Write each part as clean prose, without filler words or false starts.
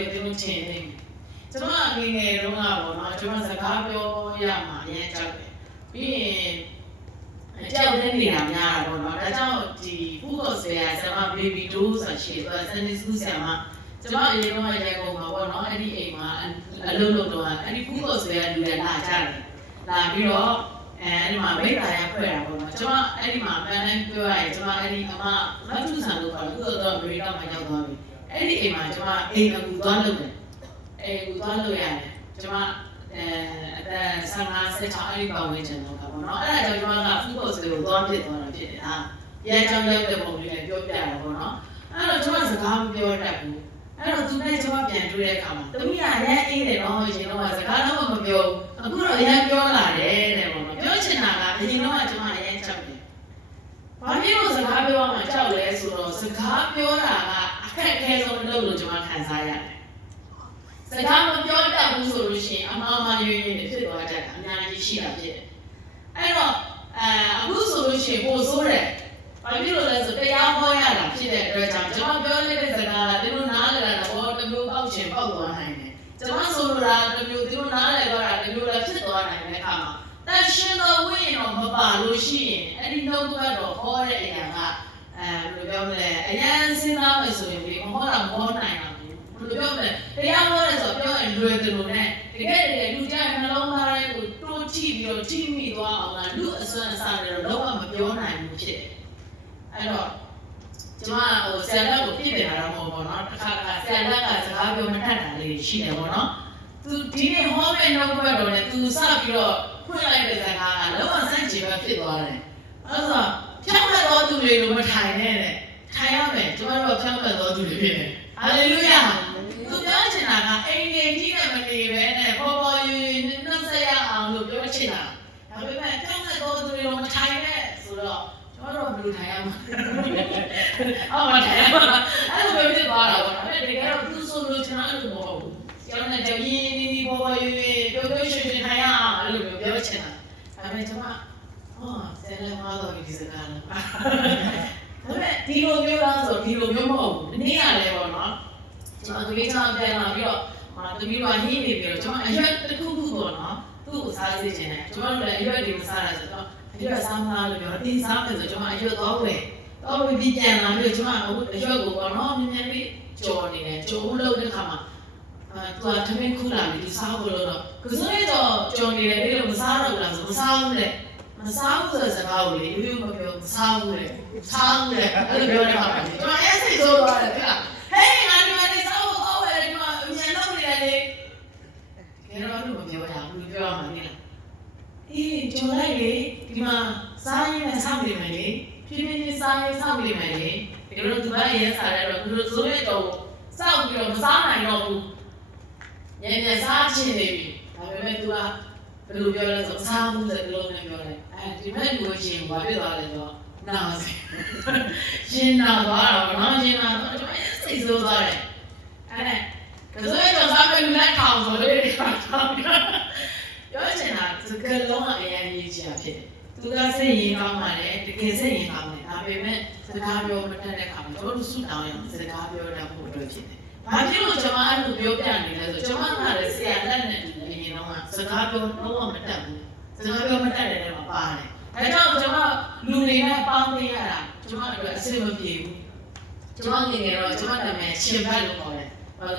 လို့သူတို့ထင်နေတယ်ကျွန်မငယ်ငယ်တုန်းကပေါ့နော်ကျွန်မစကားပြောရမှာအရင်ကြောက်တယ်ပြီးရင်ကြောက်တဲ့နေရာများတာပေါ့နော်ဒါကြောင့်ဒီဖူးကောဆရာဆရာမ baby doll ဆိုရှိတယ်စနေစုဆရာမကျွန်မအရင်တော့ရိုက်ကုန်မှာပေါ့နော်အဲ့ဒီအိမ်မှာအလုပ်လုပ်တော့အဲ့ဒီဖူးကောဆရာလူလည်းလာကြတယ်လာပြီးတော့အဲ့ဒီမှာမိသားရဖွဲ့တာပေါ့နော်ကျွန်မအဲ့ဒီမှာပန်းနဲ့ပြောရရင်ကျွန်မအဲ့ဒီအမမထူးဆန်လို့ခေါ်လို့တော့အမေရိကန်မှာရောက်သွားပြီအဲ့ဒီအိမ်မှာကျွန်မအိမ်အကူသွားလုပ်တယ်အိမ်အကူသွားလုပ်ရတယ်ကျွန်မအသက်15 16အဲ့ဒီပတ်ဝန်းကျင်တော့ပေါ့နော်အဲ့ဒါကြောင့်ကျွန်မကဖူးကောဆရာကိုသွားဖြစ်သွားတာဖြစ်တယ်ဟာရဲချောင်းရောက်တဲ့ပုံလေးနဲ့ပြောပြတာပေါ့နော်အဲ့တော့ကျွန်မစကားမပြောတတ်ဘူးအဲ့တော့သူနဲ့ကျွန်မပြန်တွေ့တဲ့အခါမှာတမီးကရဲအေးတယ်နော်ရှင်တော့စကားတော့မပြောအခုတော့ရဲပြောလာတယ်တဲ့ပေါ့နော်ပြောချင်တာကအရင်တော့ကျွန်မရဲချောက်တယ်ဘာဖြစ်လို့စကားပြောမှကြောက်လဲဆိုတော့စကားပြောတာကအခက်အခဲဆုံးလို့ကျွန်မခံစားရတယ်စကားမပြောတတ်ဘူးဆိုလို့ရှိရင်အမှားမှရွေးရွေးနဲ့ဖြစ်သွားတတ်တာအများကြီးရှိတာဖြစ်တယ်အဲ့တော့အခုဆိုလို့ရှိရင်ပို့ဆိုးတယ်ဘာဖြစ်လို့လဲဆိုတရားဟောရတာဖြစ်တဲ့အတွက်ကြောင့်ကျွန်တော်ပြောနေတဲ့စကားကသူတို့နားလည်တာတော့တမျိုးပေါက်ချင်ပေါက်သွားနိုင်တယ်ကျွန်တော်ဆိုလိုတာတမျိုးသူတို့နားလည်သွားတာတမျိုးလည်းဖြစ်သွားနိုင်တဲ့အခါမှာတရှင်တော်ဝိညာဉ်တော်မပါလို့ရှိရင်အဲ့ဒီနှုတ်ကပတ်တော်ဟောတဲ့အရာကဘယ်လိုပြောမလဲအရင်စဉ်းစားမယ်ဆိုရင်ဒီမဟောတာမဟောနိုင်တာဘူးဘယ်လိုပြောမလဲတရားဟောရဲဆိုပြောရင်လွယ်တယ်လို့နဲ့တကယ်လူကြနှလုံးသားတွေကိုတိုးကြည့်ပြီးတော့ထိမိသွားအောင်ကလူအစွမ်းအစတွေတော့လုံးဝမပြောနိုင်ဘူးဖြစ်တယ်အဲ့တော့ကျွန်မဆရာလက်ကိုပြည့်ပြတာတော့မဟုတ်ဘူးเนาะတစ်ခါဆရာလက်ကစကားပြောမတတ်တာလေးရှိတယ်ပေါ့နော်သူဒီနေ့ဟောမယ့်နှုတ်ဘက်တော့လည်းသူစပြီးတော့ဖွင့်လိုက်တဲ့စကားကလုံးဝစန့်ကျင်ပဲဖြစ်သွားတယ်အဲ့တော့ဖြောင်းမဲ့တော်သူတွေလိုမထိုင်နဲ့တဲ့ထိုင်ရမယ်ကျွန်တော်တို့ဖြောင်းမဲ့တော်သူတွေဖြစ်တယ်ဟာလေလုယာသူပြောချင်တာကအိမ်နေကြီးနဲ့မနေပဲနဲ့ပေါ်ပေါ်ရွရွနှုတ်ဆက်ရအောင်လို့ပြောချင်တာဒါပေမဲ့ဖြောင်းမဲ့တော်သူတွေလိုမထိုင်နဲ့ဆိုတော့ကျွန်တော်တို့ဘယ်လိုထိုင်ရမှာအော်မထိုင်ရမှာအဲ့လိုပဲဖြစ်သွားတာပေါ့အဲ့တကယ်တော့သူဆိုလို့ကျွန်တော်အဲ့လိုမဟုတ်ဘူးကျွန်တော်လည်းကြည်နေပေါ်ပေါ်ရွရွပြောပြောရွရွထိုင်ရအောင်အဲ့လိုပြောချင်တာဒါပေမဲ့ကျွန်မဆယ်လက်မှာတော့ဒီစကားလားဒါပေမဲ့ဒီလိုမျိုးလားဆိုဒီလိုမျိုးမဟုတ်ဘူးနေ့ကလည်းပေါ့နော်ကျွန်တော်ဒီကြောင်ပြန်လာပြီးတော့တမီးတို့ဟင်းနေပြီးတော့ကျွန်တော်အရွက်တစ်ခုခုပေါ့နော်သူ့ကိုစားစေချင်တယ်ကျွန်တော်လည်းအရွက်တွေမစားရဆိုတော့အရွက်စားမလားလို့ပြောတော့တင်းစားမယ်ဆိုကျွန်တော်အရွက်တော့ဝယ်တော့ပြီးပြန်လာပြီးကျွန်တော်အရွက်ကိုပေါ့နော်မြင်မြင်လေးကြော်နေတယ်ကြော်လို့တဲ့ခါမှာသူကထမင်းခူးလာပြီးသူစားဖို့လို့တော့ကစိုးရတော့ကြော်နေတယ်အဲ့လိုမစားတော့ဘူးလားဆိုမစားဘူးတဲ့မစားဘူးဆိုတဲ့စကားကိုလေရိုးရိုးမပြောမစားဘူးတဲ့စားဘူးတဲ့အဲ့လိုပြောတဲ့ခါမှာကျွန်တော်အဲ့စိတ်ဆိုးသွားတယ်ဗျာဟေးငါဒီမှာနေစားဖို့ကောင်းတယ်ဒီမှာအမြန်လုပ်နေတယ်လေခဲတော့လို့မပြောတာဘူးပြောရမှာလေအေးကြော်လိုက်လေဒီမှာစားရင်လည်းစားနေမယ်လေဖြည်းဖြည်းချင်းစားရင်စားနေမယ်လေဒီလိုသူကရဲစားတယ်တော့သူတို့စိုးရတော့စောက်ပြီးတော့မစားနိုင်တော့ဘူးညံ့ညံ့စားချင်နေပြီဒါပေမဲ့သူကဘယ်လိုပြောလဲဆိုစားမှုတဲ့လိုနဲ့ပြောတယ်ဒီမဲ့လူရှင်ဘာဖြစ်သွားလဲဆိုတော့နာစေရှင်နာသွားတော့နော်ရှင်နာတော့ကျွန်တော်စိတ်ဆိုးသွားတယ်အဲ့ဒါဆိုရင်တော့စားမယ်လူလိုက်ထောင်ဆိုလေပြောချင်တာစကလုံးအရင်ရေးချင်တာဖြစ်တယ်သူကစိတ်ရင်းကောင်းပါတယ်တကယ်စိတ်ရင်းကောင်းတယ်ဒါပေမဲ့စကားပြောမတတ်တဲ့အခါမှာကျွန်တော်ဆူတောင်းရအောင်စကားပြောတတ်ဖို့အတွက်ဖြစ်တယ်ဘာဖြစ်လို့ကျွန်မအဲ့လိုပြောပြနေလဲဆိုကျွန်မကလည်းဆရာလက်နဲ့တူအရင်တော့စကားပြောတော့မတတ်ဘူးစကားပြောမတတ်တဲ့နေရာမှာပါတယ်ဒါကြောင့်ကျွန်မလူတွေနဲ့ပေါင်းသိရတာကျွန်မအတွက်အဆင်မပြေဘူးကျွန်မငယ်ငယ်တော့ကျွန်မနာမည်ရှင်ဘတ်လို့ခေါ်တယ်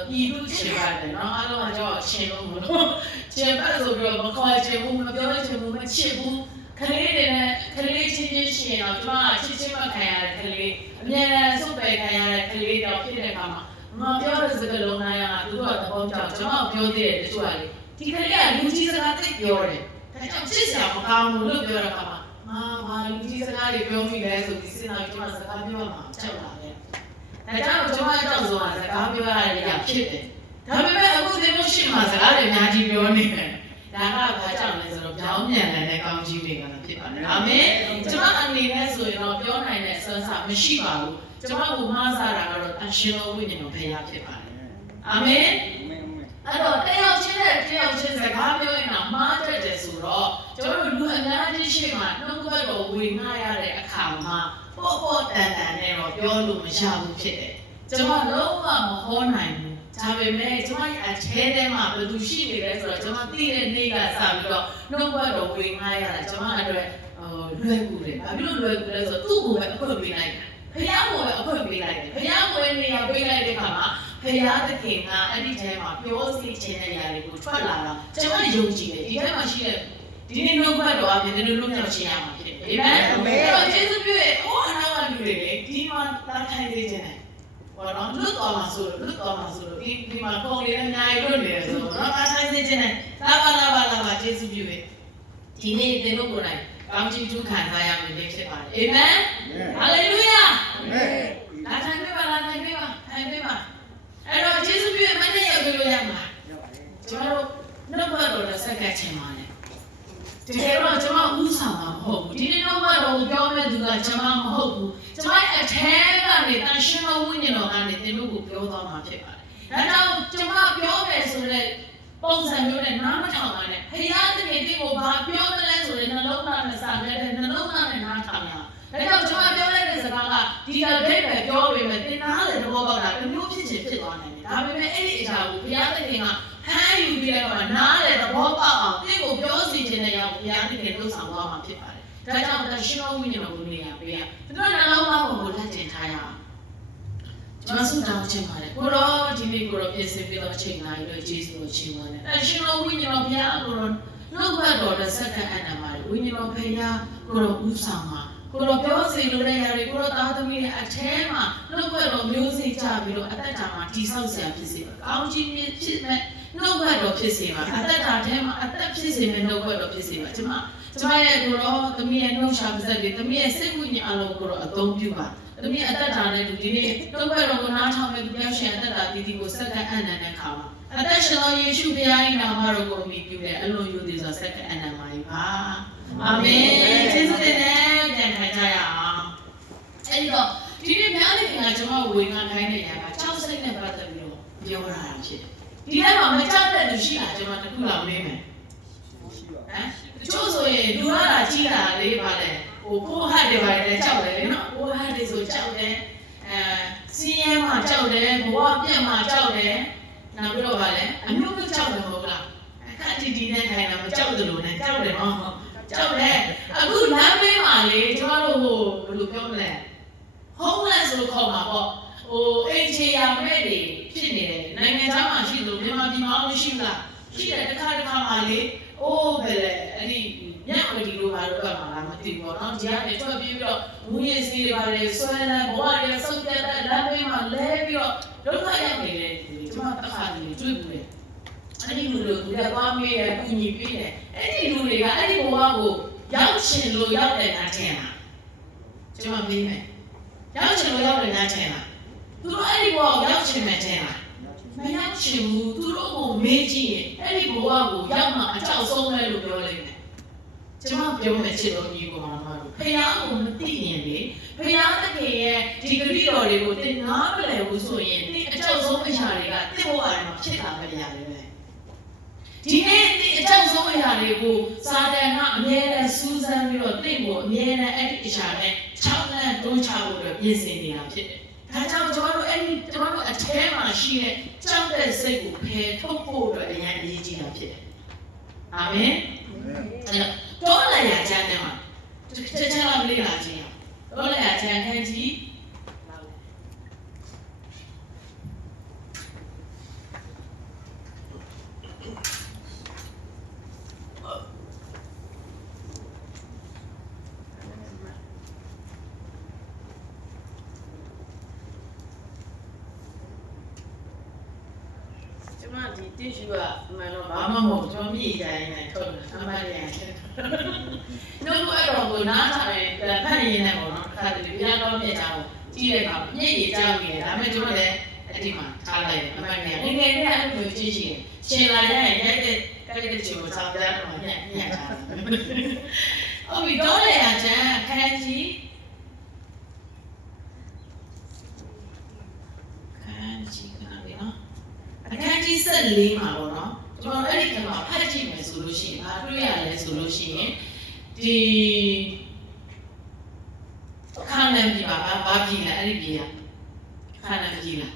ပြည်သူရှင်ဘတ်တယ်နော်အားလုံးကကျွန်တော်ရှင်လို့မလို့ရှင်ဘတ်ဆိုပြီးတော့မခေါ်ချင်ဘူးမပြောချင်ဘူးမချစ်ဘူးကလေးတွေနဲ့ကလေးချင်းချင်းရှင်တော့ကျွန်မချစ်ချင်းမခံရတဲ့ကလေးအမြဲတမ်းစုပ်ပယ်ခံရတဲ့ကလေးတော့ဖြစ်တဲ့အခါမှာငါပြောတဲ့စကားလုံးတိုင်းကသူတို့ကသဘောကျကျွန်တော်ပြောသေးတယ်တချို့ကလေဒီကလေးကလူကြီးစကားသိပြောတယ်ဒါကြောင့်ချစ်စရာမကောင်းဘူးလို့ပြောတဲ့အခါမှာဘာလူကြီးစကားတွေပြောမိလဲဆိုပြီးစဉ်းစားကျွန်တော်စကားပြောမှချက်လာတယ်ဒါကြောင့်ကျွန်မတောက်ဆိုတာစကားပြောရတဲ့ရဖြစ်တယ်ဒါပေမဲ့အခုဒီလိုရှိမှစကားတွေအများကြီးပြောနေတယ်ဒါကဘာကြောင့်လဲဆိုတော့ပြောင်းပြန်လာတဲ့ကောင်းကြီးတွေကလည်းဖြစ်ပါတယ်အာမင်ကျွန်မအနေနဲ့ဆိုရင်တော့ပြောနိုင်တဲ့ဆွမ်းစားမရှိပါဘူးကျွန်မကိုမှားစားတာကတော့အရှင်တော်ဝိညာဉ်တော်ဖခင်ဖြစ်ပါတယ်အာမင်အဲ့တော့တယောက်ချင်းနဲ့တယောက်ချင်းစကားပြောရင်တော့မှားတတ်တယ်ဆိုတော့ကျွန်တော်တို့လူအများကြီးရှိမှနှုတ်ကပတ်တော်ဝေငှရတဲ့အခါမှာပေါ့ပေါ့တန်တန်နဲ့တော့ပြောလို့မရဘူးဖြစ်တယ်ကျွန်မလုံးဝမဟောနိုင်ဘူး ဒါပေမဲ့ကျွန်မရဲ့အထဲထဲမှာဘယ်သူရှိနေလဲဆိုတော့ကျွန်မသိတဲ့နေ့ကစပြီးတော့နှုတ်ဘတ်တော်ဝင်ငှားရတာကျွန်မအတွက်လွယ်ကူတယ်။ဘာဖြစ်လို့လွယ်ကူလဲဆိုတော့သူ့ကိုပဲအခွင့်ပေးလိုက်တာ။ဖခင်ကိုပဲအခွင့်ပေးလိုက်တယ်။ဖခင်ကိုနေရာပေးလိုက်တဲ့အခါမှာဖခင်သခင်ကအဲ့ဒီထဲမှာပြောစီခြင်းတဲ့ຢာတွေကိုထွက်လာတော့ကျွန်မယုံကြည်တယ်။ဒီထဲမှာရှိတဲ့ဒီနေ့နှုတ်ဘတ်တော်အပြင်ဒီလိုလွတ်မြောက်ခြင်းရမှာဖြစ်တယ်။အာမင်။အဲ့တော့ယေရှုပြည့်ဟောအနာကလူတွေလေဒီမှာတာထိုင်နေခြင်းနဲ့ဘာလို့လွတ်တော်မှာဆိုလို့ဒီမှာပုံလေးနဲ့ညာရီလွတ်နေတယ်ဆိုတော့တာထိုင်နေခြင်းနဲ့လာပါယေရှုပြည့်ဒီနေ့သင်တို့ကိုယ်တိုင်ကောင်းချီးထူးခံစားရမယ်ဖြစ်ပါတယ်အာမင်ဟာလေလုယာအာမင်လာထိုင်ပေးပါထိုင်ပေးပါအဲ့တော့ယေရှုပြည့်မနေ့ရောက်လို့ရမှာကျွန်တော်နှုတ်ဘတ်တော်နဲ့ဆက်ကပ်ချင်ပါတယ်တကယ်တော့ကျွန်မဥဆောင်မှာမဟုတ်ဘူးဒီနေ့နှုတ်ဘတ်တော်ကိုပြောမဲ့သူကကျွန်မမဟုတ်ဘူးကျွန်မအထဲကနေတန်ရှင်းသောဝိညာဉ်တော်ကနေသင်တို့ကိုပြောသွားမှာဖြစ်ပါတယ်ဒါကြောင့်ကျွန်မပြောမယ်ဆိုတဲ့ပုံစံမျိုးနဲ့နားမထောင်ပါနဲ့ဖခင်သခင်ကိုဘာပြောမလဲဆိုရင်နှလုံးသားနဲ့စာခဲ့တဲ့နှလုံးသားနဲ့နားထောင်ရအောင်ဒါကြောင့်ကျွန်မပြောလိုက်တဲ့စကားကဒီအဓိပ္ပာယ်ပြောပေမဲ့သင်နားတဲ့သဘောပေါက်တာတစ်မျိုးဖြစ်သွားနိုင်တယ်ဒါပေမဲ့အဲ့ဒီအရာကိုဖခင်သခင်ကဟမ်းယူပြီးတော့နားတဲ့သဘောပေါက်အောင်သင်ကိုပြောစီခြင်းနဲ့ရောက်ဘုရားသခင်လှုပ်ဆောင်သွားမှာဖြစ်ပါတယ်ဒါကြောင့်တရှင်တော်ဝိညာဉ်တော်ကိုနေရာပေးရသူတို့နှလုံးသားကိုလက်တင်ထားရအောင်ကျွန်မဆုတောင်းခြင်းပါတယ်ကိုရောဒီနေ့ကိုရောပြင်ဆင်ပြီးတော့အချိန်တိုင်းလို့ယေရှုကိုချီးမွမ်းတယ်တရှင်တော်ဝိညာဉ်တော်ဘုရားကိုရောနှုတ်ဘတ်တော်နဲ့စက္ကန့်အနံပါတယ်ဝိညာဉ်တော်ဘုရားကိုရောဥဆောင်ပါကိုရောပြောစီလို့တဲ့ຢာတွေကိုရောသားသမီးရဲ့အထဲမှာနှုတ်ဘတ်တော်မျိုးစေ့ကြပြီးတော့အသက်တာမှာတိဆောက်စရာဖြစ်စေပါကောင်းကြီးဖြစ်မဲ့နှုတ်ဘတ်တော်ဖြစ်စေပါအသက်တာထဲမှာအသက်ဖြစ်စေမဲ့နှုတ်ဘတ်တော်ဖြစ်စေပါကျွန်မရဲ့ကိုရောသမီးရဲ့နှုတ်ရှာပါစက်တွေသမီးရဲ့စိတ်ဝိညာဉ်အလုံးကိုရောအသုံးပြုပါသမီးအသက်တာနဲ့ဒီနေ့နှုတ်ဘတ်တော်ကိုနားထောင်မဲ့ပြောင်းရှင်အသက်တာဒီကိုစက္ကန့်အနံနဲ့ခါပါအသက်ရှင်သောယေရှုဘုရား၏နာမတော်ကိုမြည်ပြုတဲ့အလုံးယူသည်ဆိုစက္ကန့်အနံပါ၏ပါအာမင်ကျေးဇူးတင်တယ်ပြန်ထိုင်ကြရအောင်အဲ့တော့ဒီနေ့များတဲ့ခင်ကကျွန်တော်ဝေငါခိုင်းတဲ့ຢာကကြောက်စိတ်နဲ့ပတ်သက်ပြီးတော့ပြောရတာဖြစ်တယ်ဒီထဲမှာမကြောက်တဲ့လူရှိတာကျွန်တော်တစ်ခုလောက်မေးမယ်တချို့ဆိုရင်လူရတာကြီးတာလေးပါလေကိုဟတ်တယ်ပါတယ်ကြောက်တယ်လေနော်ကိုဟတ်တယ်ဆိုကြောက်တယ်စီးရဲမှာကြောက်တယ်ဘဝပြတ်မှာကြောက်တယ်နောက်ပြီးတော့ဗာလဲအမျိုးမျိုးကြောက်တယ်မဟုတ်လားအခက်တီနဲ့ခိုင်းတာမကြောက်တယ်လို့နဲ့ကြောက်တယ်နော်ကြောက်တယ်အခုလမ်းဘေးမှာလေကျွန်တော်တို့ဘယ်လိုပြောမလဲ homeless လို့ခေါ်မှာပေါ့အိမ်ချေရမဲ့တွေဖြစ်နေတယ်နိုင်ငံသားမှာရှိလို့မြန်မာပြည်မှာမရှိဘူးလားရှိတယ်တစ်ခါမှလေဘယ်လဲအဲ့ဒီညဝတီလိုပါတော့မှာလားမသိဘူးပေါ့နော်ဒီကနေထွက်ပြေးပြီးတော့ငွေစီတွေပါလေဆွဲလန်းဘဝတွေစုပ်ပြတ်တဲ့လမ်းဘေးမှာလဲပြီးတော့ဒုက္ခရောက်နေတဲ့ကျွန်မတစ်ခါတည်းတွေ့ဘူးလေအဲ့ဒီလူတွေကသွားမေးတယ်ကူညီပေးတယ်အဲ့ဒီလူတွေကအဲ့ဒီဘဝကိုရောက်ချင်လို့ရောက်တယ်နားထင်လားကျွန်မမေးမယ်ရောက်ချင်လို့ရောက်တယ်နားထင်လားသူတို့အဲ့ဒီဘဝကိုရောက်ချင်မှထင်လားမရောက်ချင်ဘူးသူတို့ကိုမေးကြည့်ရင်အဲ့ဒီဘဝကိုရောက်မှအကြောက်ဆုံးလဲလို့ပြောလိုက်တယ်ကျွန်မပြောမယ်ချစ်တော်ကြီးကိုမှမဟုတ်ဘူးဖခင်ကိုမသိရင်လေဖခင်သခင်ရဲ့ဒီဂရိတော်တွေကိုသင်နားမလည်ဘူးဆိုရင်သင်အကြောက်ဆုံးအရာတွေကသင်ဘဝထဲမှာဖြစ်လာမယ့်အရာတွေပဲဒီနေ့သင်အကြောက်ဆုံးအရာတွေကိုစာတန်ကအမြဲတမ်းစူးစမ်းပြီးတော့သင်ကိုအမြဲတမ်းအဲ့ဒီအရာနဲ့ခြောက်လန့်တွန်းချဖို့အတွက်ပြင်ဆင်နေတာဖြစ်တယ်ဒါကြောင့်ကျွန်တော်တို့အထဲမှာရှိတဲ့ကြောက်တဲ့စိတ်ကိုဖယ်ထုတ်ဖို့အတွက်အရင်အရေးကြီးတာဖြစ်တယ်အာမင်တော့လည်းရကြတယ်မှာချက်ချင်းလောက်လေးလာခြင်းတော့လည်းရကြခန်းကြီးဒီတိရှိကမှန်တော့ဘာမှမဟုတ်ကျွန်တော်မြည်ကြရင်လည်းထုတ်တယ်အမှန်တရားနှုတ်ဘတ်တော်ကိုနားထောင်ရင်ဖတ်နေနေပေါ့နော်ခါတည်းဘုရားတော်မြတ်တာကိုကြည့်တဲ့အခါညစ်ရကြောက်နေတယ်ဒါပေမဲ့ကျွန်တော်လည်းအတိမှာထားလိုက်တယ်အမှန်တရားငယ်ငယ်နဲ့အဲ့လိုကြည့်ရှိရင်ရှင်လာရရင်ရိုက်တဲ့ကြိုက်တဲ့ချိုကိုစောင့်ကြတော့ညံ့ထားတယ်ဟုတ်ပြီတော့လေအကျန်ခန်းကြီးအခန်းကြီး14မှာပေါ့နော်ကျွန်တော်အဲ့ဒီကမှာဖတ်ကြည့်မယ်ဆိုလို့ရှိရင်ဘာတွေ့ရလဲဆိုလို့ရှိရင်ဒီခါနန်ပြည်ပါဘာပြည်လဲအဲ့ဒီပြည်ကခါနန်ပြည်လား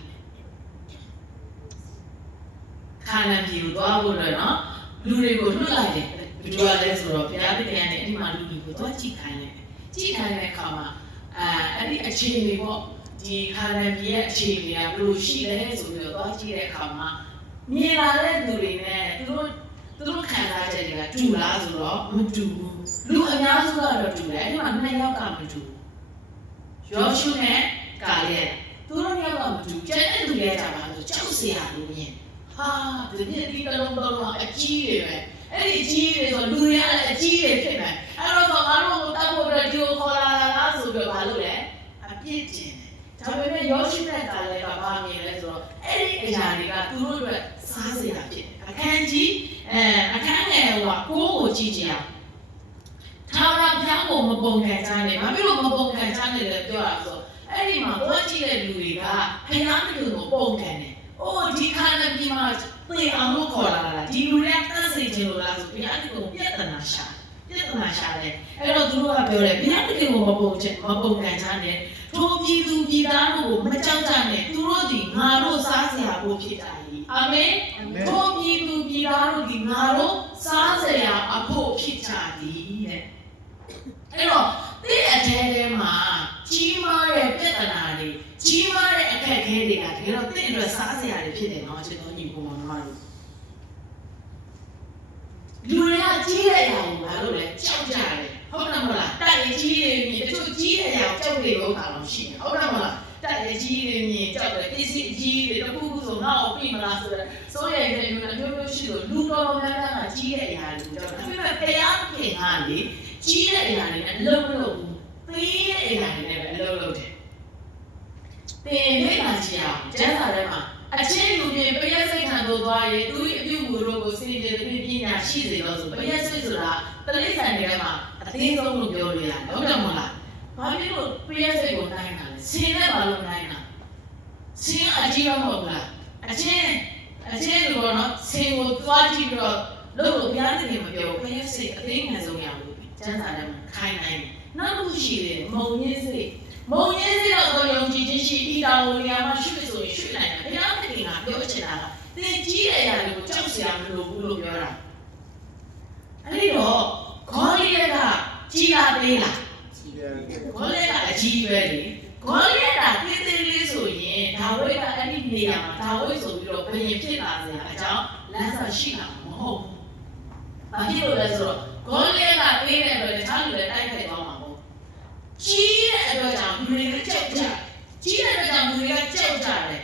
နံပြည်ကိုသွားဖို့တော့နော်လူတွေကိုလွတ်လိုက်တယ်ဘယ်လိုလဲဆိုတော့ဘုရားသခင်ကနေအဲ့ဒီမှာလူတွေကိုသွားကြည့်ခိုင်းတယ်ကြည့်ခိုင်းတဲ့အခါမှာအဲ့ဒီအခြေအနေပေါ့ဒီခါနံပြည်ရဲ့အခြေအနေကဘယ်လိုရှိလဲဆိုပြီးတော့သွားကြည့်တဲ့အခါမှာမြင်လာတဲ့သူတွေနဲ့သူတို့ခံစားချက်တွေကတူလားဆိုတော့မတူဘူးလူအများစုကတော့တူတယ်အဲ့ဒီမှာနှစ်ယောက်ကမတူယောရှုနဲ့ကာလက်သူတို့ယောက်ကမတူကျန်တဲ့လူတွေကကြပါလို့ကြောက်စရာလို့မြင်ဟာဒီနေ့ဒီလုံးအကြီးတွေပဲအဲ့ဒီအကြီးတွေဆိုလူတွေကလည်းအကြီးတွေဖြစ်မယ်အဲ့တော့ငါတို့ကိုတောက်ဖို့အတွက်ဒီကိုခေါ်လာတာဆိုပြီးဘာလို့လဲအပြစ်တင်တယ်ဒါပေမဲ့ယောရှုနဲ့ကာလက်ကဘာမြင်လဲဆိုတော့အဲ့ဒီအရာတွေကသူတို့အတွက်စားစရာဖြစ်တယ်အခန်းကြီးအခန်းငယ်ဟိုကိုကိုကြည့်ကြအောင်ထာဝရဘုရားကိုမပုံခံကြနဲ့ဘာဖြစ်လို့မပုံခံကြနဲ့လဲပြောတာဆိုအဲ့ဒီမှာသွားကြည့်တဲ့လူတွေကဘုရားကိုပုံခံတယ်။အိုးဒီခါနဲ့ဒီမှာသိအောင်လို့ခေါ်လာတာဒီလူတွေကတတ်စိတ်ချင်လို့လားဆိုဘုရားကိုပြဿနာရှာတယ်အဲ့တော့သူတို့ကပြောတယ်ဘုရားကိုမပုံခံကြနဲ့ထိုပြည်သူပြည်သားတို့ကိုမကြောက်ကြနဲ့သူတို့ဒီငါတို့စားစရာဖို့ဖြစ်ကြ၏အာမင်ထိုပြည်သူပြည်သားတို့ဒီငါတို့စားစရာအဖို့ဖြစ်ကြသည်တဲ့အဲ့တော့ဒီအထဲထဲမှာကြီးမားတဲ့ပြဿနာတွေကြီးမားတဲ့အခက်အခဲတွေကတကယ်တော့တင့်အတွက်စားစရာတွေဖြစ်တယ်နော်ကျွန်တော်ညီကောင်မတို့လူတွေကကြီးတဲ့အရာကိုဘာလို့လဲကြောက်ကြတယ်ဟုတ်တယ်မလားတိုက်ရကြီးတွေမြင်တချို့ကြီးတဲ့အရာကိုကြောက်နေလို့တာလို့ရှိတယ်ဟုတ်တယ်မလားတိုက်ရကြီးတွေမြင်ကြောက်တယ်ပစ္စည်းအကြီးတွေတစ်ခုခုဆိုငါ့ကိုပြင်မလားဆိုတော့စိုးရိမ်တဲ့လူအမျိုးမျိုးရှိလို့လူတော်တော်များများကကြီးတဲ့အရာတွေကိုကြောက်တယ်ဒါပေမဲ့တရားခင်ကလေကြီးတဲ့အရာတွေနဲ့အလုံးမလုပ်ဘူးသေးတဲ့အရာတွေနဲ့ပဲအလုံးလုပ်တယ်တင်မိတ်ပါချင်အောင်ကျမ်းစာထဲမှာအချင်းလူတွေပရိစိတ်ခံတို့သွားရင်သူ့အပြုမှုတို့ကိုစိတ်ကြည်တဲ့ပညာရှိစေလို့ဆိုပရိစိတ်ဆိုတာတလိษံတွေမှာအသေးဆုံးလို့ပြောလို့ရတယ်ဟုတ်တယ်မလားဘာဖြစ်လို့ပရိစိတ်ကိုနိုင်တာလဲဆင်းနဲ့ဘာလို့နိုင်တာဆင်းအကြီးရောမဟုတ်လားအချင်းလူကတော့ဆင်းကိုသွားကြည့်ပြီးတော့လို့ဘုရားသခင်မပြောပရိစိတ်အသေးငယ်ဆုံးရလို့ကျမ်းစာထဲမှာခိုင်းနိုင်တယ်နောက်တစ်ခုရှိတယ်မုံရင်းစိတ်တော့ယုံကြည်ခြင်းရှိဤတော်ကိုနေရာမှာရွှေ့ဆိုရင်ရွှေ့နိုင်တယ်ဘုရားသခင်ကပြောချင်တာကသင်ကြီးတဲ့အရာတွေကိုကြောက်စရာမလိုဘူးလို့ပြောတာအဲ့ဒီတော့ဂေါလိယကကြီးလာသေးလားဂေါလိယကအကြီးပဲလေဂေါလိယကသေးသေးလေးဆိုရင်ဒါဝိဒ်ကအဲ့ဒီနေရာမှာဒါဝိဒ်ဆိုပြီးတော့ဘယင်ဖြစ်လာစရာအကြောင်းလမ်းစာရှိတာမဟုတ်ဘူးဘာဖြစ်လို့လဲဆိုတော့ဂေါလိယကသေးတဲ့အတွက်တခြားလူတွေတိုက်ခိုက်သွားမှာကြီးတဲ့အတွက်ကြောင့်လူတွေကကြောက်ကြတယ်ကြီးတဲ့အတွက်ကြောင့်လူတွေကကြောက်ကြတယ်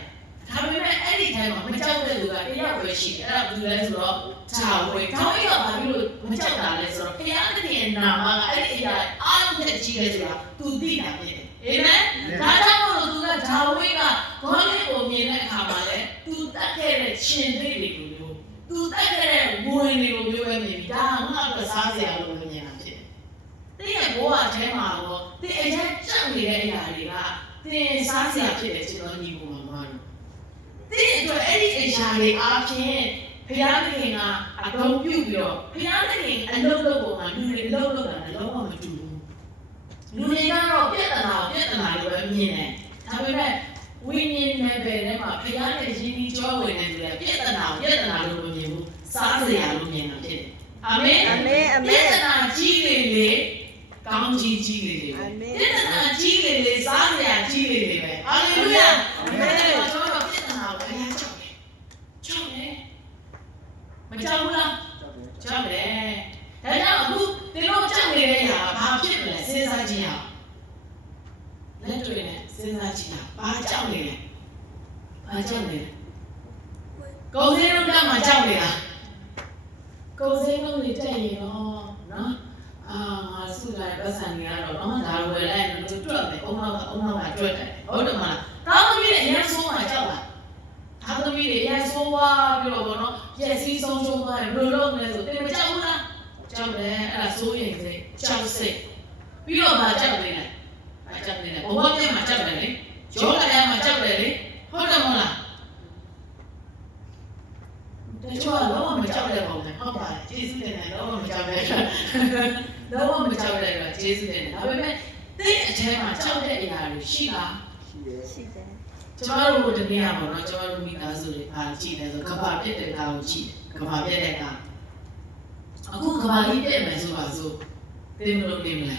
ဒါပေမဲ့အဲ့ဒီတိုင်းမှာမကြောက်တဲ့လူကတယောက်ပဲရှိတယ်အဲ့ဒါဘယ်လိုလဲဆိုတော့ဂျာဝေတောင်းရပါပြီလို့မကြောက်တာလဲဆိုတော့ဘုရားသခင်နာမကအဲ့ဒီအရာအားလုံးနဲ့ကြီးတယ်ဆိုတာသူသိတာဖြစ်တယ်အာမင်ဒါကြောင့်မို့လို့သူကဂျာဝေကဘောလစ်ကိုမြင်တဲ့အခါမှာလဲသူတတ်ခဲ့တဲ့ရှင်သိတွေလိုမျိုးသူတတ်ခဲ့တဲ့ဝင်တွေလိုမျိုးပဲမြင်ပြီးဒါငါ့ကိုစားစရာလို့မြင်တာဖြစ်တယ်တင်းရဲ့ဘဝထဲမှာတော့တင်းအရင်ကြောက်နေတဲ့အရာတွေကတင်းစားစရာဖြစ်တယ်ကျွန်တော်ညီကိုမမတို့တင်းအတွက်အဲ့ဒီအရာတွေအားဖြင့်ဘုရားသခင်ကအကုန်ပြုပြီးတော့ဘုရားသခင်အလုပ်လုပ်ပုံမှာလူတွေအလုပ်လုပ်တာလည်းလုံးဝမတူဘူးလူတွေကတော့ပြဿနာတွေပဲမြင်တယ်ဒါပေမဲ့ဝိညာဉ်နယ်ပယ်ထဲမှာဘုရားရဲ့ရင်းနှီးကြောဝင်နေတယ်ပြဿနာလို့မမြင်ဘူးစားစရာလို့မြင်တာဖြစ်တယ်အာမင်ပြဿနာကြီးလေကောင်းကြီးလေအာမင်ပြဿနာကြီးလေစားစရာကြီးလေပဲဟာလေလုယာအာမင်ကျွန်တော်ပြဿနာကိုအများကြောက်တယ်မကြောက်ဘူးလားကြောက်တယ်ဒါကြောင့်အခုဒီလိုကြောက်နေတဲ့ຢာဘာဖြစ်မလဲစဉ်းစားကြည့်ရအောင်လက်တွေ့နဲ့စဉ်းစားကြည့်ရဘာကြောက်နေလဲကုန်စည်နှုန်းကမှကြောက်နေတာကုန်စည်နှုန်းတွေတက်ရင်တော့နော်ငါစုလာတဲ့ပတ်စံတွေကတော့နော်ဒါဝယ်လိုက်ရင်တို့တွက်မယ်အုံနောက်ကတွက်တယ်ဟုတ်တယ်မလားတောင်းသမီးတွေအရင်ဆုံးမှကြောက်တာဒါသမီးတွေအရင်ဆုံးသွားပြီးတော့ဗောနော်ပြည့်စည်ဆုံးသွားရင်ဘယ်လိုလုပ်မလဲဆိုတင်မကြောက်ဘူးလားကြောက်တယ်အဲ့ဒါစိုးရိမ်စိတ်ကြောက်စိတ်ပြီးတော့ဗာကြောက်နေတယ်ဘဝပြည့်မှာကြောက်တယ်လေယောဂရမှာကြောက်တယ်လေဟုတ်တယ်မလားတချို့ကတော့မကြောက်တဲ့ပုံနဲ့ဟုတ်ပါတယ်ကျေးဇူးတင်တယ်တော့မကြောက်တဲ့တော့မကြောက်တဲ့တော့ကျေးဇူးတင်တယ်ဒါပေမဲ့သင်အထဲမှာကြောက်တဲ့အရာတွေရှိလားရှိတယ်ကျ ကျွန်တော်တို့တနည်းအားပေါ့နော်ကျွန်တော်တို့မိသားစုတွေပါကြည့်တယ်ဆိုကဘာပြက်တဲ့ကောင်ကိုကြည့်တယ်ကဘာပြက်တဲ့ကောင်အခုကဘာကြီးပြက်မယ်ဆိုပါစို့သိမလို့နေမလဲ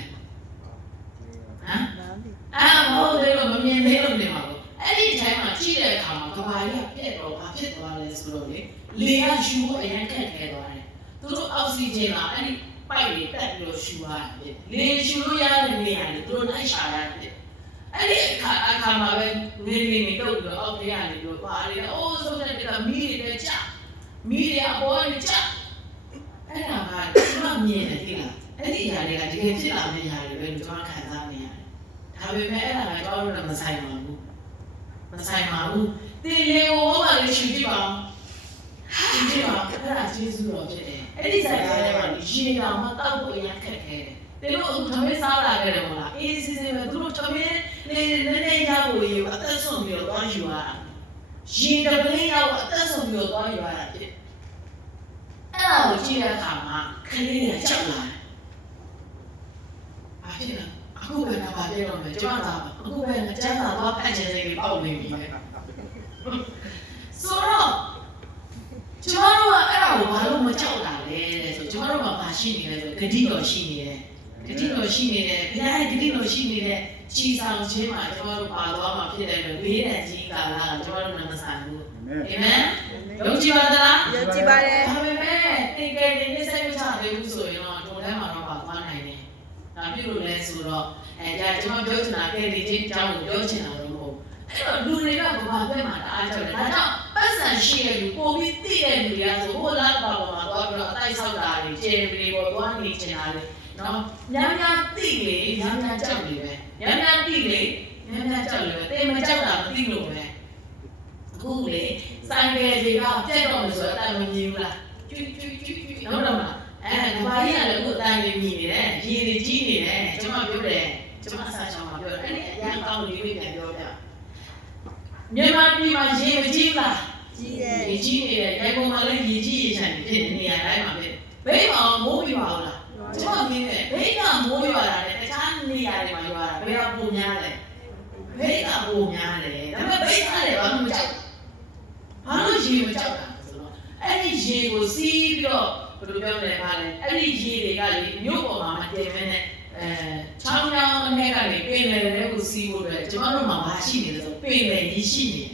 ဟမ်မဟုတ်သေးလို့မမြင်သေးလို့နေမှာပေါ့အဲ့ဒီတိုင်းမှာကြည့်တဲ့အခါမှာကဘာကြီးပြက်တော့ဘာဖြစ်သွားလဲဆိုတော့လေလေကယူဖို့အရင်ခက်ခဲသွားတယ်သူတို့အောက်ဆီဂျင်လာအဲ့ဒီပိုက်တွေတက်ပြီးတော့ရှူရတယ်လေရှူလို့ရတဲ့နေရာတွေသူတို့လိုက်ရှာရတယ်အဲ့ဒီအခါမှာပဲနေတော့ပြီးတော့အောက်ထဲကနေပြီးတော့ပါလေအိုးဆုံးတဲ့ကမီးတွေကြမီးတွေအပေါ်ကနေကြအဲ့ဒါကကျွန်မမြင်တယ်ဒီလားအဲ့ဒီຢာတွေကတကယ်ဖြစ်လာမယ့်ຢာတွေပဲကျွန်မခံစားနေရတယ်ဒါပေမဲ့အဲ့ဒါကကျွန်တော်တို့မဆိုင်ပါဘူးတင်လေဟောပါလေရှူကြည့်ပါဦးရှူကြည့်ပါအဲ့ဒါကျေးဇူးတော်ဖြစ်တယ်အဲ့ဒီဆိုင်ကလည်းရေတော်မှတောက်ဖို့အရင်ခက်ခဲတယ်တို့အခုသမင်းစားလာခဲ့တယ်မို့လားအေးစစ်စစ်ပဲသူတို့သမင်းနေရဖို့ရေအသက်ဆုံးပြီးတော့သွားယူရတာရေတပင်းရောက်အသက်ဆုံးပြီးတော့သွားယူရတာဖြစ်အဲ့ဒါကိုကြည့်တဲ့အခါမှာခလေးတွေကြောက်လာတယ်ဘာဖြစ်လဲအခုပဲငါပါပြတော့မယ်ကျွန်တော်ကအခုပဲငါကျန်းသာသွားဖတ်ချင်တဲ့ပေါက်နေပြီဆိုတော့ကျွန်တော်တို့ကအဲ့ဒါကိုဘာလို့မကြောက်တာလဲတဲ့ဆိုကျွန်တော်တို့ကဘာရှိနေလဲဆိုဂတိတော်ရှိနေတယ်ဂတိတော်ရှိနေတယ်ဘုရားရဲ့ဂတိတော်ရှိနေတဲ့ခြေဆောင်ခြင်းမှာကျွန်တော်တို့ပါသွားမှာဖြစ်တယ်လို့ဘေးရန်ကြီးကာလကကျွန်တော်တို့မဆိုင်ဘူးအာမင်ယုံကြည်ပါသလားယုံကြည်ပါတယ်ဒါပေမဲ့တင်ကယ်နေနေစိတ်မချသေးဘူးဆိုရင်တော့ဒုံထဲမှာတော့ပါသွားနိုင်တယ်ဒါပြုလို့လဲဆိုတော့ဒါကျွန်တော်ပြောချင်တာကယ်တင်ခြင်းအကြောင်းကိုပြောချင်တာတော့မဟုတ်အဲ့တော့လူတွေကဘာပဲမှာတအားကြောက်တယ်ဒါကြောင့်ပတ်စံရှိတဲ့လူပုံပြီးသိတဲ့လူတွေကဆိုဟိုလားပါပေါ်မှာသွားပြီးတော့အတိုက်ဆောက်တာတွေကျေတွေပေါ်သွားနေချင်တာလေနော်များသိလေများကြောက်လေပဲများသိလေများကြောက်လေပဲတေမကြောက်တာမသိလို့ပဲအခုလေဆိုင်ကယ်တွေကပြတ်တော့လို့ဆိုတော့အတိုင်းမမြင်ဘူးလားကျွတ်နော်တော့မလားဒီဘာကြီးကလည်းအခုအတိုင်းလေးမြင်နေတယ်ရေတွေကြီးနေတယ်ကျွန်မပြောတယ်ကျွန်မအစားချောင်းမှာပြောတယ်အဲ့ဒီအရန်ကောင်းလေးတွေပြန်ပြောပြမြန်မာပြည်မှာရေမကြီးဘူးလားကြီးတယ်ရေကြီးနေတယ်ရိုင်ပုံမှာလည်းရေကြီးရေချမ်းဖြစ်နေရတိုင်းမှာဖြစ်ဘိမောင်မိုးပြပါဦးလားကျွန်တော်မြင်တယ်ဘိကမိုးရွာတာလေတခြားနေရာတွေမှာရွာတာဘယ်ကပုံများလဲဘိကပုံများတယ်ဒါပေမဲ့ဘိကလည်းဘာလို့မကြောက်ဘာလို့ရေမကြောက်တာဆိုတော့အဲ့ဒီရေကိုစီးပြီးတော့ဘယ်လိုပြောမလဲပါလဲအဲ့ဒီရေတွေကလေမြို့ပေါ်မှာမတည်မနဲ့ချောင်းချောင်းအနေကနေပင်လယ်တွေကိုစီးဖို့အတွက်ကျွန်တော်တို့မှာဘာရှိနေလဲဆိုပင်လယ်ကြီးရှိနေ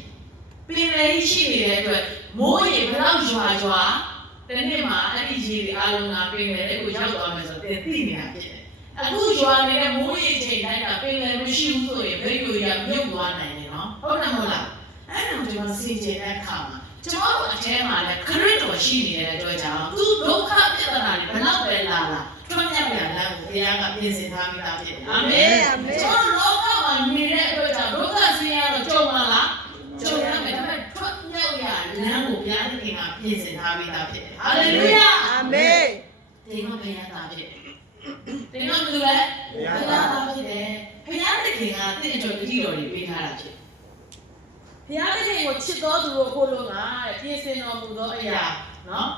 ပင်လယ်ကြီးရှိနေတဲ့အတွက်မိုးရေဘယ်လောက်ရွာတနေ့မှာအဲ့ဒီရေတွေအားလုံးကပင်လယ်တွေကိုရောက်သွားမယ်ဆိုတော့သိနေတာဖြစ်တယ်အခုရွာနေတဲ့မိုးရေချိန်တိုင်းကပင်လယ်မရှိဘူးဆိုရင်ဘယ်လိုရမြုပ်သွားနိုင်လဲနော်ဟုတ်တယ်မဟုတ်လားအဲ့ဒါကျွန်တော်စီကျင်တဲ့အခါမှာကျွန်တော်အထဲမှာလည်းခရစ်တော်ရှိနေတဲ့အတွက်ကြောင့်သူဒုက္ခပြဿနာတွေဘယ်တော့ပဲလာထွန်းမြောက်ရလမ်းကိုဘုရားကပြင်ဆင်ထားပြီးသားဖြစ်တယ်အာမင်ကျွန်တော်လောကမှာနေတဲ့အတွက်ကြောင့်ဒုက္ခဆင်းရဲတော့ကြုံလာလားကြုံရမယ်ဒါပေမဲ့ထွန်းမြောက်ရလမ်းကိုဘုရားသခင်ကပြင်ဆင်ထားပြီးသားဖြစ်တယ်ဟာလေလုယာအာမင်ဒီမှာဘုရားသားဖြစ်တယ်ဒီမှာဘယ်လိုလဲဘုရားသားဖြစ်တယ်ဘုရားသခင်ကတင့်အတော်ဂတိတော်တွေပေးထားတာဖြစ်ဘုရားသခင်ကိုချစ်တော်သူတို့ကိုလုံးကပြင်ဆင်တော်မူသောအရာနော်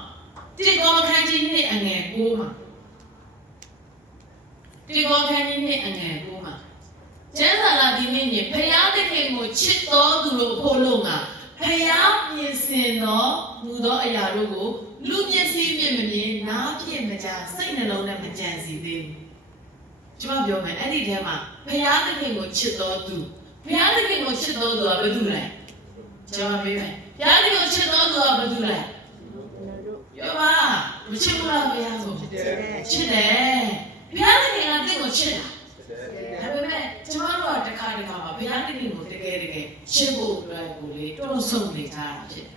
တိကောခန်းကြီးနဲ့အငယ်9မှာတိကောခန်းကြီးနဲ့အငယ်9မှာကျမ်းစာလာဒီနေ့ညဘုရားသခင်ကိုချစ်တော်သူတို့ကိုလုံးကဘုရားပြင်ဆင်တော်မူသောအရာတို့ကိုလူမျက်စိမြင်မမြင်နားဖြင့်မကြားစိတ်နှလုံးနဲ့မကြံစီသေးဘူးကျွန်မပြောမယ်အဲ့ဒီထဲမှာဘုရားသခင်ကိုချစ်တော်သူဘုရားသခင်ကိုချစ်တော်သူကဘယ်သူလဲကျွန်မပြောမယ်ဘုရားသခင်ကိုချစ်တော်သူကဘယ်သူလဲပြောပါမချစ်ဘူးလားဘုရားကိုချစ်တယ်ဘုရားသခင်ကတင့်ကိုချစ်တာဒါပေမဲ့ကျွန်တော်တို့ကတစ်ခါမှာဘုရားသခင်ကိုတကယ်ချစ်ဖို့အတွက်ကိုလေတွန်းဆုံနေကြတာဖြစ်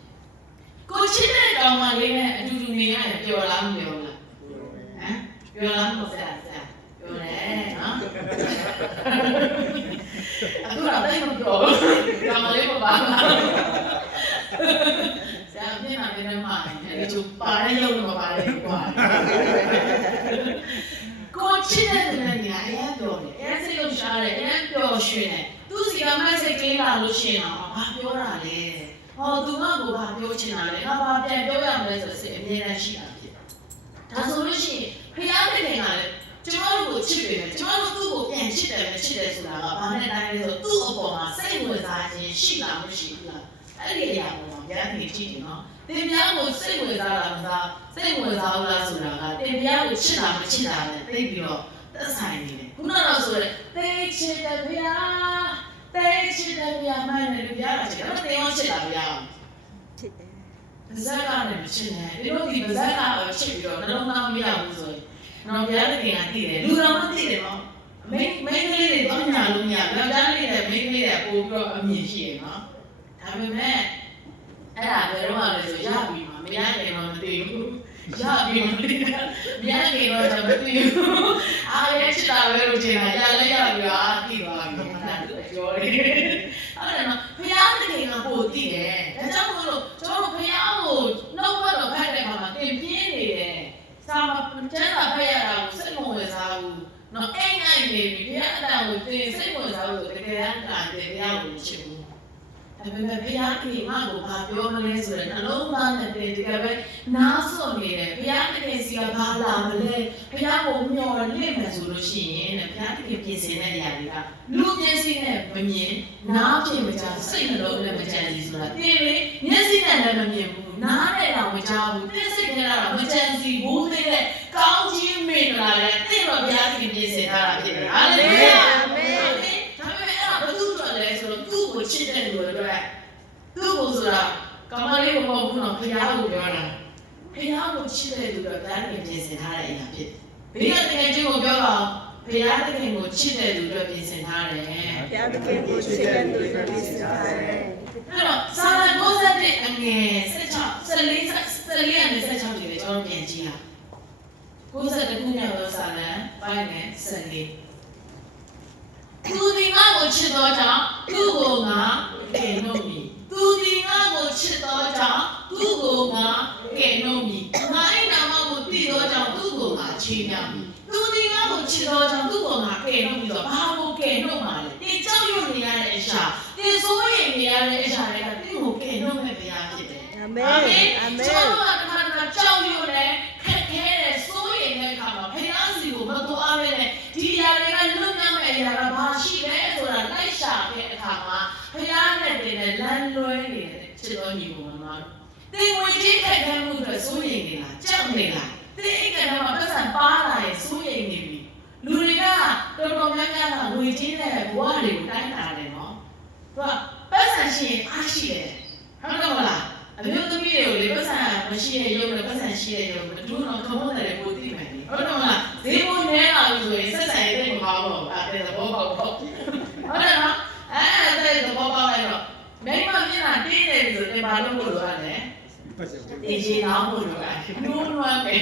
ကိုချစ်တဲ့ကောင်မလေးနဲ့အတူတူနေရတယ်ပျော်လားမပျော်လားဟမ်ပျော်လားမဟုတ်စားပျော်တယ်နော်အခုတော့တိတ်မပျော်ဘူးကောင်မလေးမပါလားဆရာပြင်မှာပြင်မှာဒီချိုပါရရုပ်မပါရကွာကိုချစ်တဲ့နေရာအရင်ပြောတယ်အဲစိတ်လှရှားတယ်အဲပျော်ရွှင်တယ်သူစီကမစိတ်ကလေးလာလို့ရှိရင်တော့ဘာပြောတာလဲဟောသူကကိုဘာပြောချင်တာလဲငါဘာပြန်ပြောရမလဲဆိုစိတ်အမြဲတမ်းရှိတာဖြစ်ဒါဆိုလို့ရှိရင်ဖခင်သခင်ကလည်း ကျမတို့ကိုချစ်ပေမဲ့ကျမတို့သူ့ကိုပြန်ချစ်တယ်မချစ်တယ်ဆိုတာကဘာနဲ့တိုင်းလဲဆိုသူ့အပေါ်မှာစိတ်ဝင်စားခြင်းရှိလားမရှိဘူးလားအဲ့ဒီအရာပေါ်မှာဗျာဒီကြည့်တယ်နော်တင်ပြားကိုစိတ်ဝင်စားလားမစားစိတ်ဝင်စားဘူးလားဆိုတာကတင်ပြားကိုချစ်တာမချစ်တာနဲ့သိပြီးတော့သက်ဆိုင်နေတယ်ခုနကတော့ဆိုရဲသိချစ်တယ်ဗျာသိချစ်တယ်ဗျာမှန်တယ်ဗျာချစ်တယ်တင်ရောချစ်တာဗျာချစ်တယ်ပါဇက်ကလည်းမချစ်နဲ့ဒီလိုဒီပါဇက်ကပဲချစ်ပြီးတော့နှလုံးသားမရဘူးဆိုရင်တော့ဗျာတကယ်ကသိတယ်လူတော်မှသိတယ်နော်မိန်းကလေးတွေတော့ညာလို့ညာယောက်ျားလေးတွေမိန်းကလေးတွေပို့ပြီးတော့အမြင်ရှိရနော်ဒါပေမဲ့အဲ့ဒါဘယ်တော့မှလဲဆိုရပြီမှာမရရင်တော့မသိဘူးရပြီမသိဘူးမရရင်တော့မသိဘူးအားရချစ်တာပဲလို့ထင်တာရလဲရပြီအားသိသွားပြီအဲ့ဒါသူပြောတယ်အဲ့ဒါနော်ဘုရားတကယ်ကပို့သိတယ်ဒါကြောင့်မို့လို့ကျွန်တော်ဘုရားကိုနှုတ်ဘတ်တော်ဖတ်တဲ့အခါမှာသင်ပြင်းနေတယ်စာမကျမ်းစာဖတ်ရတာကိုစိတ်မဝင်စားဘူးနော်အိမ်အိုင်နေပြီဘုရားအတန်ကိုသင်စိတ်ဝင်စားလို့တကယ်တမ်းတာတယ်ဘုရားကိုချစ်ဘူးဒါပေမဲ့ဘုရားကငါ့ကိုဘာပြောမလဲဆိုတော့နှလုံးသားနဲ့တကယ်ပဲနားစွနေတယ်ဘုရားတကယ်စီကဘာလာမလဲဘုရားကိုမျှော်လင့်မယ်ဆိုလို့ရှိရင်ဘုရားတကယ်ပြင်ဆင်တဲ့အရာတွေကလူမျက်စိနဲ့မမြင်နားဖြင့်မကြားစိတ်နှလုံးနဲ့မကြံစီဆိုတာတင်လေမျက်စိနဲ့လည်းမမြင်ဘူးနားနဲ့တော့မကြားဘူးသိစိတ်နဲ့တော့မကြံစီဘူးသေးတဲ့ကောင်းကြီးမင်္ဂလာနဲ့တင့်တော်ဘုရားရှင်ပြင်ဆင်ထားတာဖြစ်တယ်ဟာလေလုယာအာမင်ဒါပေမဲ့အဲ့ဒါဘာလို့ဆိုလဲဆိုတော့သူ့ကိုချစ်တဲ့လူတွေသူ့ကိုဆိုတာကမလေးကိုမဟုတ်ဘူးနော်ဘုရားကိုပြောတာဘုရားကိုချစ်တဲ့လူတွေဘုရားရှင်ပြင်ဆင်ထားတဲ့အရာဖြစ်တယ်ဘေးကတကယ်ချင်းကိုပြောပါဘုရားသခင်ကိုချစ်တဲ့လူတွေပြင်ဆင်ထားတယ်ဘုရားသခင်ကိုချစ်တဲ့လူတွေပြင်ဆင်ထားတယ်အဲ့တော့စာလ61အငယ်16 14နဲ့16တွေကျွန်တော်ပြန်ကြည့်ရ61ခုမြောက်သောစာလံပိုင်းနဲ့14သူဒီငါကိုချစ်သောကြောင့်သူ့ကိုငါကယ်နှုတ်မည်သူဒီငါကိုချစ်သောကြောင့်သူ့ကိုငါကယ်နှုတ်မည်ငါ၏နာမကိုသိသောကြောင့်သူ့ကိုငါချီးမြှောက်မည်သူဒီငါကိုချစ်သောကြောင့်သူ့ကိုငါကယ်နှုတ်ပြီးတော့ဘာကိုကယ်နှုတ်မှာလဲဒီကြောက်ရွံ့နေရတဲ့အရာဒီဆိုးရင်နေရတဲ့အရာတွေကသူ့ကိုကယ်နှုတ်မဲ့တရားဖြစ်တယ်အာမင်အာမင်ကျွန်တော်ကကြောက်ရွံ့နေခက်ခဲတဲ့ဆိုးရင်တဲ့အခါမှာဘုရားစီကိုမတော်အားပဲနဲ့ဒီအရာတွေကလွတ်မြောက်မဲ့အရာကဘာရှိလဲဆိုတာလိုက်ရှာတဲ့အခါမှာဘုရားနဲ့တည်းနဲ့လမ်းလွဲနေတဲ့ချစ်တော်ညီကိုမမသင်ဝင်ကြီးခက်ခဲမှုအတွက်စိုးရိမ်နေလားကြောက်နေလားသင်အိမ်ကမှာပတ်စံပါလာရင်စိုးရိမ်နေပြီလူတွေကတော်တော်များများကငွေကြီးတဲ့ဘဝတွေကိုတိုင်းတာတယ်နော်သူကပတ်စံရှိရင်အားရှိတယ်ဟုတ်တော့မလားအမျိုးသမီးတွေကိုလေပတ်စံမရှိတဲ့ရုပ်နဲ့ပတ်စံရှိတဲ့ရုပ်အတူတော့ခေါင်းနဲ့ပိုသိမယ်လေဟုတ်တော့မလားဈေးပေါ်နဲလာလို့ဆိုရင်ဆက်ဆံရေးမကောင်းတော့အဲ့ဒါသဘောပေါက်တော့ဟုတ်တယ်နော်အဲ့ဒါသဘောပေါက်လိုက်တော့မိမမျက်နှာတင်းနေပြီဆိုရင်ဘာလို့မလို့ရလဲဒီရေလောင်းဖို့လိုတာနူးနွမ်းပဲ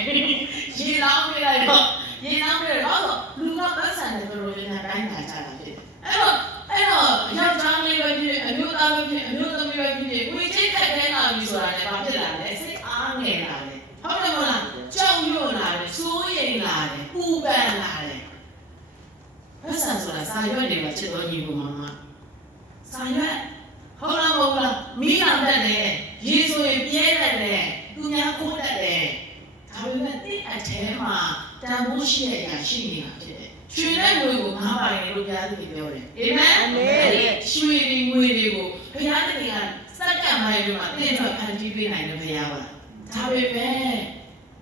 ရေလောင်းပြလိုက်တော့ရေလောင်းပြတော့လူကပတ်စံတယ်လို့ရတဲ့တိုင်းလာကြတာဖြစ်အဲ့တော့ယောက်ျားလေးပဲဖြစ်အမျိုးသားပဲဖြစ်အမျိုးသမီးပဲဖြစ်ဝေချိတ်ခက်ခဲလာပြီဆိုတာလည်းဘာဖြစ်လာလဲစိတ်အားငယ်လာတယ်ဟုတ်တယ်မလားကြောက်ရွံ့လာတယ်စိုးရိမ်လာတယ်ပူပန်လာတယ်ပတ်စံဆိုတာစာရွက်တွေမှာချစ်တော်ညီကိုမစာရွက်ဟုတ်လားမဟုတ်လားမီးလောင်တတ်တယ်ရေဆိုရင်ပြဲတတ်တယ်သူများခိုးတတ်တယ်ဒါပေမဲ့တိအထဲမှာတန်ဖိုးရှိတဲ့အရာရှိနေတာဖြစ်တယ်ရွှေနဲ့ငွေကိုငါးပါးရင်လို့ဘုရားသခင်ပြောတယ်အာမင်ရွှေတွေငွေတွေကိုဘုရားသခင်ကစက္ကန့်ပိုင်းတွေမှာတင့်အတွက်ဖန်တီးပေးနိုင်တဲ့ဘုရားပါဒါပေမဲ့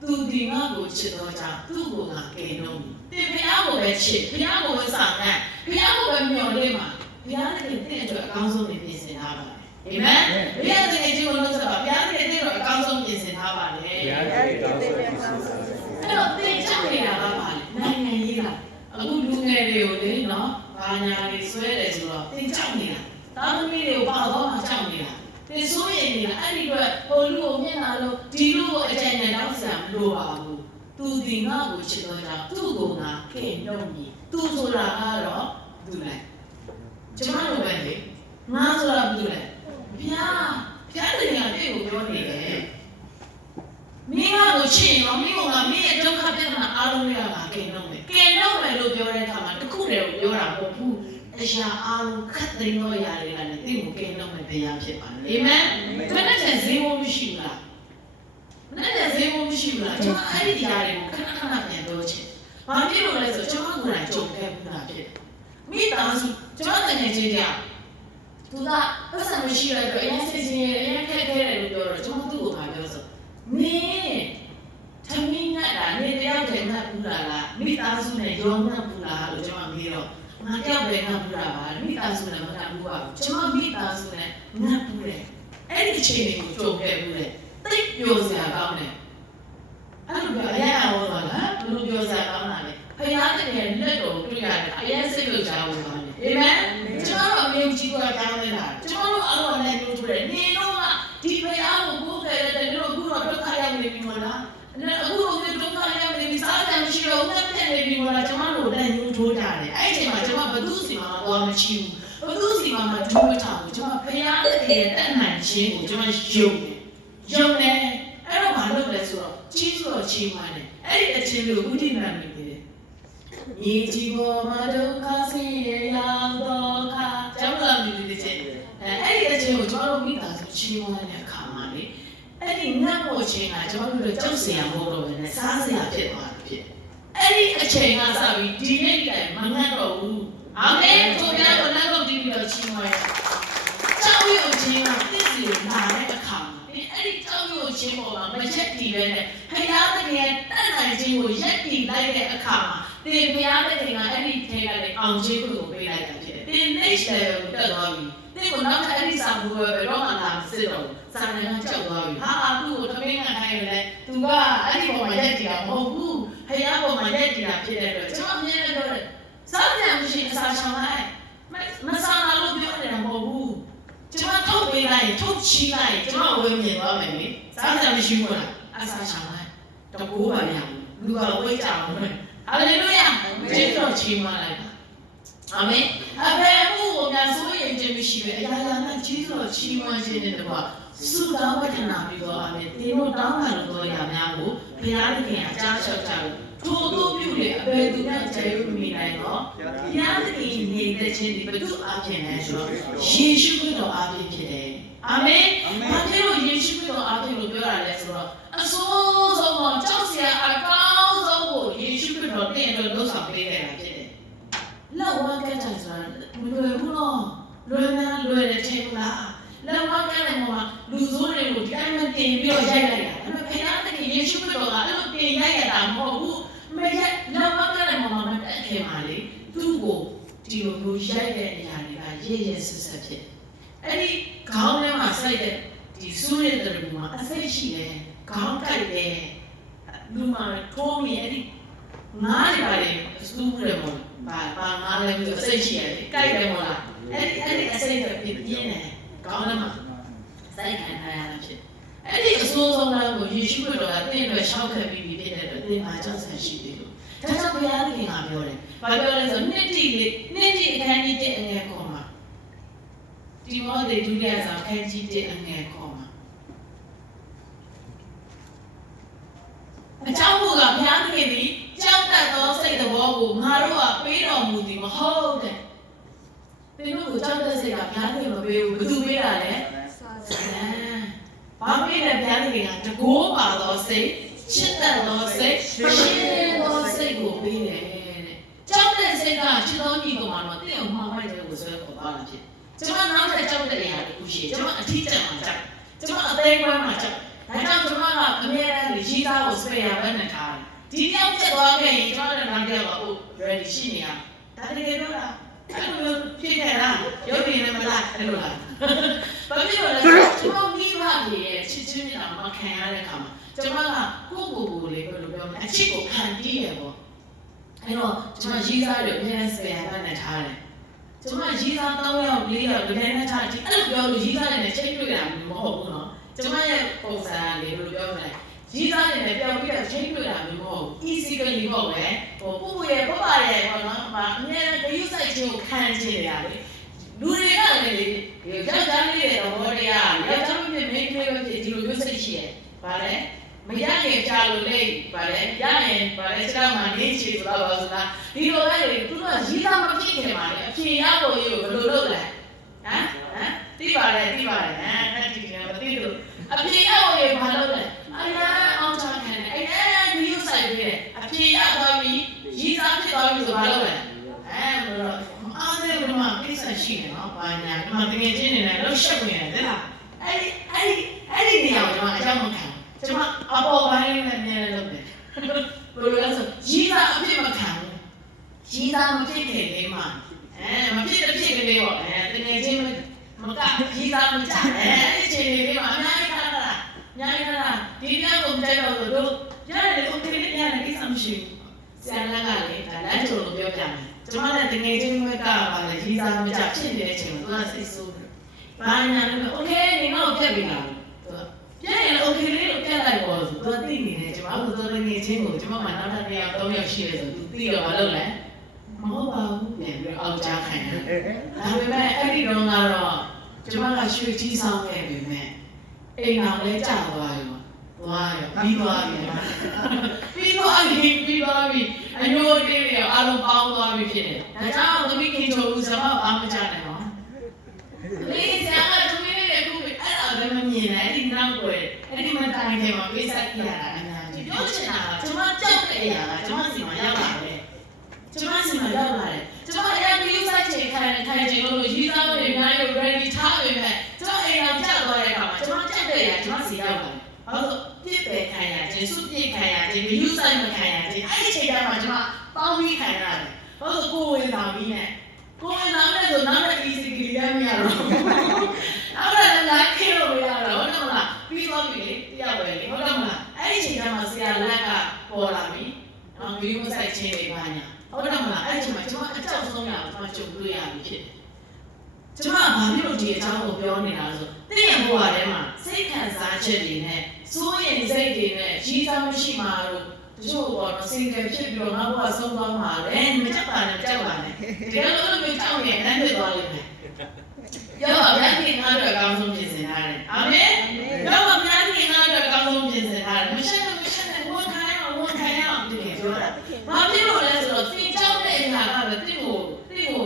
သူဒီငါကိုချစ်တော့ကြောင့်သူ့ကိုငါကယ်နှုတ်တယ်ဘုရားကိုပဲချစ်ဘုရားကိုပဲဆောင်ရဘုရားကိုပဲမျှော်လင့်ပါဘုရားသခင်တင့်အတွက်အကောင်းဆုံးနေပြင်ဆင်ထားပါတယ်အာမင်ဘုရားသခင်ကြီးကိုလို့ဆိုတော့ဘုရားသခင်တင့်အတွက်အကောင်းဆုံးပြင်ဆင်ထားပါတယ်ဘုရားသခင်တင့်အတွက်အကောင်းဆုံးအဲ့တော့သင်ချနေတာကပါလေနိုင်ငံရေးလားအခုလူငယ်တွေကိုလေနော်ဘာညာတွေဆွဲတယ်ဆိုတော့သင်ကြောက်နေတာတာသမီးတွေကိုဘာတော့မှကြောက်နေတာသင်ဆိုးရင်နေတာအဲ့ဒီတော့ဟိုလူကိုမျက်နှာလို့ဒီလူကိုအကြံဉာဏ်တောင်းစရာမလိုပါဘူးသူဒီငါ့ကိုချစ်တော့ကြောင့်သူ့ကိုငါခင်နှုတ်ပြီသူဆိုတာကတော့သူလိုက်ကျမတို့ပဲလေငါဆိုတာဘူးလေဘုရားတကယ်ပြေကိုပြောနေတယ်မင်းကိုချစ်ရောမင်းကမင်းရဲ့ဒုက္ခပြဿနာအားလုံးတွေကငါကယ်နှုတ်မယ်ကယ်နှုတ်မယ်လို့ပြောတဲ့အခါမှာတခုတည်းကိုပြောတာမဟုတ်ဘူးအရာအားလုံးခတ်သိမ်းသောအရာတွေကလည်းတင့်ကိုကယ်နှုတ်မယ်ဘုရားဖြစ်ပါတယ်အာမင်ဘယ်နဲ့တည်းဈေးဝမရှိဘူးလားဘယ်နဲ့တည်းဈေးဝမရှိဘူးလားကျွန်တော်အဲ့ဒီအရာတွေကိုခဏခဏပြန်ပြောချင်ဘာ ဘာဖြစ်လို့လဲဆိုကျွန်မကိုယ်တိုင်ကြုံခဲ့ဘူးလားဖြစ်မိသားစုကျွန်မတကယ်ချင်းကြသူကပတ်စံမရှိရတော့အရင်စစ်ချင်းအရင်ခက်ခဲတယ်လို့ပြောတော့ကျွန်မသူ့ကိုပြောဆိုနင်းသမီးနဲ့ဒါနေတယောက်တည်းငတ်ဘူးလားမိသားစုနဲ့ရောငတ်ဘူးလားလို့ကျွန်မမေးတော့ငါတယောက်ပဲငတ်ဘူးလားပါမိသားစုနဲ့မငတ်ဘူးပါကျွန်မမိသားစုနဲ့ငတ်ဘူးလေအဲ့ဒီအခြေအနေကိုကြုံခဲ့ဘူးလေသိပျော်စရာကောင်းတယ်အဲ့လိုအရင်အောင်ပါလားဘလို့ပြောစရာကောင်းတာလေဖယားတကယ်လက်တော်တွေ့ရတယ်အရင်စိတ်လို့ကြားဝင်ပါလေအာမင်ကျွန်တော်အမြင်ကြီးကကြောင်းနေတာကျွန်တော်အလုံးနဲ့ပြောတယ်နေတော့ဒီဖယားကိုကိုယ်ခဲ့တဲ့တို့အခုတော့ဒုက္ခရောက်နေပြီမလားအခုတော့ဒုက္ခရောက်နေပြီစားတယ်မရှိတော့ဦးနဲ့ပြည့်နေပြီမလားကျွန်တော်တို့လည်းညှိုးထိုးကြတယ်အဲ့ဒီအချိန်မှာကျွန်တော်ဘသူစီမှာတော့မရှိဘူးဘသူစီမှာမထူးမထောင်ဘူးကျွန်တော်ဖယားတကယ်တတ်နိုင်ခြင်းကိုကျွန်တော်ယုံတယ်အဲ့တော့မလုပ်လဲဆိုတော့ကြီးဆိုတော့ချိန်မှတယ်အဲ့ဒီအချင်းကိုဥဒိနာမိတယ်မြေကြီးပေါ်မှာဒုက္ခဆင်းရဲရောက်တော့ခါကျောင်းလာမိတဲ့ချင်းအဲ့ဒီအချင်းကိုကျွန်တော်တို့မိသားစုချိန်မှတဲ့အခါမှာလေအဲ့ဒီငတ်ဖို့ချင်းကကျွန်တော်တို့ကြောက်စရာမဟုတ်တော့ဘဲနဲ့စားစရာဖြစ်သွားတယ်ဖြစ်အဲ့ဒီအချိန်ကစပြီးဒီနေ့တိုင်မငတ်တော့ဘူးအာမင်တို့များတော့လက်တော့တီးပြီးတော့ချိန်မှကျောင်းရုပ်ချင်းကသစ္စာလာတဲ့အခါအဲ့ဒီကြောက်ရွံ့ခြင်းပေါ်မှာမရက်တည်ပဲနဲ့ဖယားတကယ်တတ်နိုင်ခြင်းကိုရက်တည်လိုက်တဲ့အခါမှာတင်ဖယားတကယ်ကအဲ့ဒီထဲကလည်းအောင်ခြင်းကိုပေးလိုက်တာဖြစ်တယ်တင် next level ကိုတက်သွားပြီတင်ကနောက်ထပ်အဲ့ဒီစာဘူးပဲတော့မှလာစစ်တော့စာနယ်ကကြောက်သွားပြီဟာသူ့ကိုသမင်းကခိုင်းတယ်လေသူကအဲ့ဒီပေါ်မှာရက်တည်တာမဟုတ်ဘူးဖယားပေါ်မှာရက်တည်တာဖြစ်တဲ့အတွက်ကျွန်တော်အမြဲတမ်းပြောတယ်စားကြမရှိအစာချောင်းလိုက်မစားလာလို့ပြောနေတာမဟုတ်ဘူးကျွန်မထုတ်ပေးလိုက်ထုတ်ချီးလိုက်ကျွန်မဝယ်မြင်သွားမယ်လေစားစရာမရှိဘူးလားအစားချောင်းလိုက်တကူပါရလူကဝိတ်ကြအောင်ပဲဟာလေလုယာကျေးဇူးချီးမွမ်းလိုက်ပါအာမင်အဖေမှုကိုများစိုးရိမ်ခြင်းမရှိပဲအရာရာနဲ့ကျေးဇူးချီးမွမ်းခြင်းနဲ့တကွာဆုတောင်းဝတ်ထနာပြီးတော့အာမင်ဒီလိုတောင်းပါလို့တော်ရာများကိုဘုရားသခင်အကြားလျှောက်ကြလို့ထို့သူပြုတဲ့အဘယ်သူမှကျေးဇူးမိနိုင်တော့ဘုရားသခင်နေတဲ့ခြင်းဒီဘုသူအပြင်လဲဆိုတော့ယေရှုခရစ်တော်အပြင်ဖြစ်တယ်အာမင်ဘာဖြစ်လို့ယေရှုခရစ်တော်အပြင်လို့ပြောရလဲဆိုတော့အစိုးဆုံးတော့ကြောက်စရာအကောင်းဆုံးကိုယေရှုခရစ်တော်တင့်အတွက်လုပ်ဆောင်ပေးခဲ့တာဖြစ်တယ်လောက်ဝကကြဆိုတာမလွယ်ဘူးနော်လွယ်တယ်ထင်လားလောက်ဝကလည်းမှာလူဆိုးတွေကိုဒီအမှန်တင်ပြီးတော့ရိုက်လိုက်တာဒါပေမဲ့ခင်ဗျားတကယ်ယေရှုခရစ်တော်ကအဲ့လိုတင်ရိုက်ရတာမဟုတ်ဘူးမရက်လောက်ဝကလည်းမှာမတက်ခင်ပါလေသူ့ကိုဒီလိုမျိုးရိုက်တဲ့အရာတွေကရဲဆက်ဆက်ဖြစ်အဲ့ဒီခေါင်းထဲမှာစိုက်တဲ့ဒီဆူးရတဲ့လူမှာအဆိပ်ရှိတယ်ခေါင်းကိုက်တယ်လူမှာထိုးမိအဲ့ဒီငါးတွေပါလေဆူးတယ်မို့ပါငါးလည်းအဆိပ်ရှိရတယ်ကိုက်တယ်မို့လားအဲ့ဒီအဆိပ်ကပြင်းတယ်ခေါင်းထဲမှာစိုက်ခံထားရတာဖြစ်အဲ့ဒီအဆိုးဆုံးလားကိုယေရှုခရစ်တော်ကတင့်အတွက်ရှောက်ခဲ့ပြီးဖြစ်တဲ့အတွက်သင်မှာကြောက်ဆန်ရှိတယ်လို့ဒါကြောင့်ဘုရားသခင်ကပြောတယ်။ဘာပြောလဲဆိုနှစ်တိအခန်းကြီး1အငယ်ခေါ်မှာဒီမောဒေဒုတိယစာအခန်းကြီး1အငယ်ခေါ်မှာအကြောင်းမူကဘုရားသခင်သည်ကြောက်တတ်သောစိတ်သဘောကိုငါတို့ကပေးတော်မူသည်မဟုတ်တဲ့။သင်တို့ကိုကြောက်တဲ့စိတ်ကဘုရားသခင်မပေးဘူးဘယ်သူပေးတာလဲ။ဘာပေးလဲဘုရားသခင်ကတကိုးပါသောစိတ်ချစ်တဲ့သောစိတ်ရှင်သောစိတ်ကိုပေးတယ်တဲ့ကြောက်တဲ့စိတ်ကချစ်တော်ညီကောင်မှာတော့တင့်အောင်မှားမိုက်တဲ့ကိုဆွဲခေါ်သွားတာဖြစ်ကျွန်မနောက်ထပ်ကြောက်တဲ့အရာတခုရှိကျွန်မအထီးကျန်မှာကြောက်ကျွန်မအသေးကွမ်းမှာကြောက်ဒါကြောင့်ကျွန်မကအမြဲတမ်းရေးသားကိုစပယ်ရပဲနဲ့ထားတယ်ဒီရောက်ဖြစ်သွားခဲ့ရင်ကျွန်တော်တို့နောက်ကြောက်က ready ရှိနေရဒါတကယ်လို့လားအဲ့လိုဖြစ်ခဲ့လားရုပ်ရည်နဲ့မလားအဲ့လိုလားဘာဖြစ်လို့လဲကျွန်တော်မိဘတွေရဲ့ချစ်ချင်းမြတ်တာမခံရတဲ့အခါမှာကျွန်မကကိုလေးဘယ်လိုပြောမလဲအချစ်ကိုခံတီးရပေါ့အဲ့တော့ကျွန်မရေးစားတယ်အများကြီးဆရာကနဲ့ထားတယ်ကျွန်မရေးစား3ယောက်4ယောက်တကယ်နဲ့ထားဒီအဲ့လိုပြောလို့ရေးစားတယ်နဲ့ချိန်တွေ့တာမဟုတ်ဘူးနော်ကျွန်မရဲ့ပုံစံလေးဘယ်လိုပြောမလဲရေးစားတယ်နဲ့ပြောပြီးတော့ချိန်တွေ့တာမဟုတ်ဘူး easily ပေါ့ပဲဟိုပူရဲ့ပပရဲ့ပေါ့နော်အများကြီးဂရုစိုက်ခြင်းကိုခံချင်ရတယ်လူတွေကလည်းယောက်ျားလေးတွေတော့တရားယောက်ျားမင်းမိန်းကလေးတွေဒီလိုမျိုးစိတ်ရှိရဲ့ဗါလဲမရရင်ကြာလို့လေဗါလဲရရင်ဗါလဲစကားမှနေချီလို့ပါဆိုတာဒီလိုလေသူကရေးသားမဖြစ်ခင်ပါလေအဖြေရဖို့ရေးကိုဘယ်လိုလုပ်လဲသိပါလေအဲ့ဒီကမသိလို့အဖြေရဖို့ရေးဘာလုပ်လဲအဲ့ဒါအောင်ချခံတယ်အဲ့ဒါယူဆိုင်ပြီးအဖြေရသွားပြီးရေး သွားပြီဆိုဘာလုပ်လဲဘယ်လိုအားသေးဘယ်မှာကိစ္စရှိနေနော်ဘာညာဒီမှာတကယ်ချင်းနေတယ်လို့ရှက်နေတယ်တဲ့လားအဲ့ဒီနေရာကိုကျွန်မအကြောင်းမခံကျွန်မအပေါ်ပိုင်းနဲ့နေလို့ပဲဘယ်လိုလဲဆိုကြီးသားအဖြစ်မခံဘူးကြီးသားမဖြစ်ခင်လေးမှာမဖြစ်တဲ့ဖြစ်ကလေးပေါ့တကယ်ချင်းမကကြီးသားမကြအဲ့ဒီချိန်လေးမှာအများကြီးထားတာဒီပြောင်းကိုကြိုက်တော့ဆိုတို့ရတယ်โอเคလေးရတယ်ကိစ္စမရှိဘူးဆရာလက်ကလေဒါလမ်းချိုလို့ပြောပြမယ်ကျွန်မလည်းတကယ်ချင်းပဲကပါလေကြီးစားမကြဖြစ်နေတဲ့အချိန်မှာသူကစိတ်ဆိုးတယ်ဘာညာလဲโอเคနေတော့ပြက်ပြီလားသူပြက်ရင်โอเคလေးလို့ပြက်လိုက်ပေါ့ဆိုသူသိနေတယ်ကျွန်မတို့တကယ်ချင်းကိုကျွန်မမှနောက်ထပ်တစ်ယောက်၃ယောက်ရှိတယ်ဆိုသူသိတော့မလုပ်လဲမဟုတ်ပါဘူးပြန်ပြီးအောက်ကြားခိုင်းတယ်ဒါပေမဲ့အဲ့ဒီတော့ကတော့ကျွန်မကရွှေကြီးဆောင်ခဲ့ပြီမဲ့အိမ်အောင်လဲကြာသွားရောပြီးသွားပြီအညိုတေးတွေအားလုံးပေါင်းသွားပြီဖြစ်တယ်ဒါကြောင့်သမီးခင်ချိုဦးစမဘာမှမချနိုင်ပါဘူးလေးစရာကသမီးလေးခုအဲ့ဒါလည်းမမြင်နိုင်ဒီနောက်ွယ်အဲ့ဒီမတိုင်ခင်မှာပေးဆက်ပြရတာအများကြီးပြောချင်တာကကျွန်မကြောက်တဲ့အရာကကျွန်မစီမှာရောက်လာတယ်ကျွန်မအရင်ပြီးစိုက်ချင်ခိုင်ချင်လို့ရေးသားတွေအများကြီး ready ထားပေမဲ့ကျွန်မအိမ်အောင်ကြောက်သွားတဲ့အခါမှာကျွန်မကြောက်တဲ့အရာကျွန်မစီရောက်လာဘာလို့ပြစ်ပယ်ခံရခြင်းစုပြစ်ခံရခြင်းမယူဆိုင်မခံရခြင်းအဲ့ဒီချိန်မှာကျွန်မပေါင်းပြီးခံရတယ်ဘာလို့ကိုယ်ဝင်လာပြီးနဲ့ဆိုနောက်တဲ့ easy ကလေးရမရတော့နောက်တဲ့လိုက်ခေလို့မရတော့ဟုတ်တယ်မလားပြီးသွားပြီလေတရားပဲလေဟုတ်တယ်မလားအဲ့ဒီချိန်မှာဆရာလက်ကပေါ်လာပြီနော်ဗီဒီယိုဆိုင်ချင်းတွေပါညာဟုတ်တယ်မလားအဲ့ဒီချိန်မှာကျွန်မအကြောက်ဆုံးရအောင်ကျွန်မကြုံတွေ့ရပြီဖြစ်ကျွန်မဘာဖြစ်လို့ဒီအကြောင်းကိုပြောနေတာလဲဆိုသိရဘဝထဲမှာစိတ်ခံစားချက်တွေနဲ့စိုးရိမ်စိတ်တွေနဲ့ကြီးစားမရှိမှာတော့တချို့ပေါ့နော်စင်ကြယ်ဖြစ်ပြီးတော့ငါဘဝဆုံးသွားမှာလေမကြောက်ပါနဲ့ကြောက်ပါနဲ့ဒီလိုမျိုးကြောက်နေတယ်ဖြစ်သွားလိမ့်မယ်ရောဗျာဒီငါတို့အကောင်းဆုံးပြင်ဆင်ထားတယ်အာမင်ရောဗျာဒီငါတို့အကောင်းဆုံးပြင်ဆင်ထားတယ်မရှိဘူးဝန်ခံရအောင်ဒီလိုပြောတာဘာဖြစ်လို့လဲဆိုတော့သင်ကြောက်တဲ့အရာကပဲသင်ကို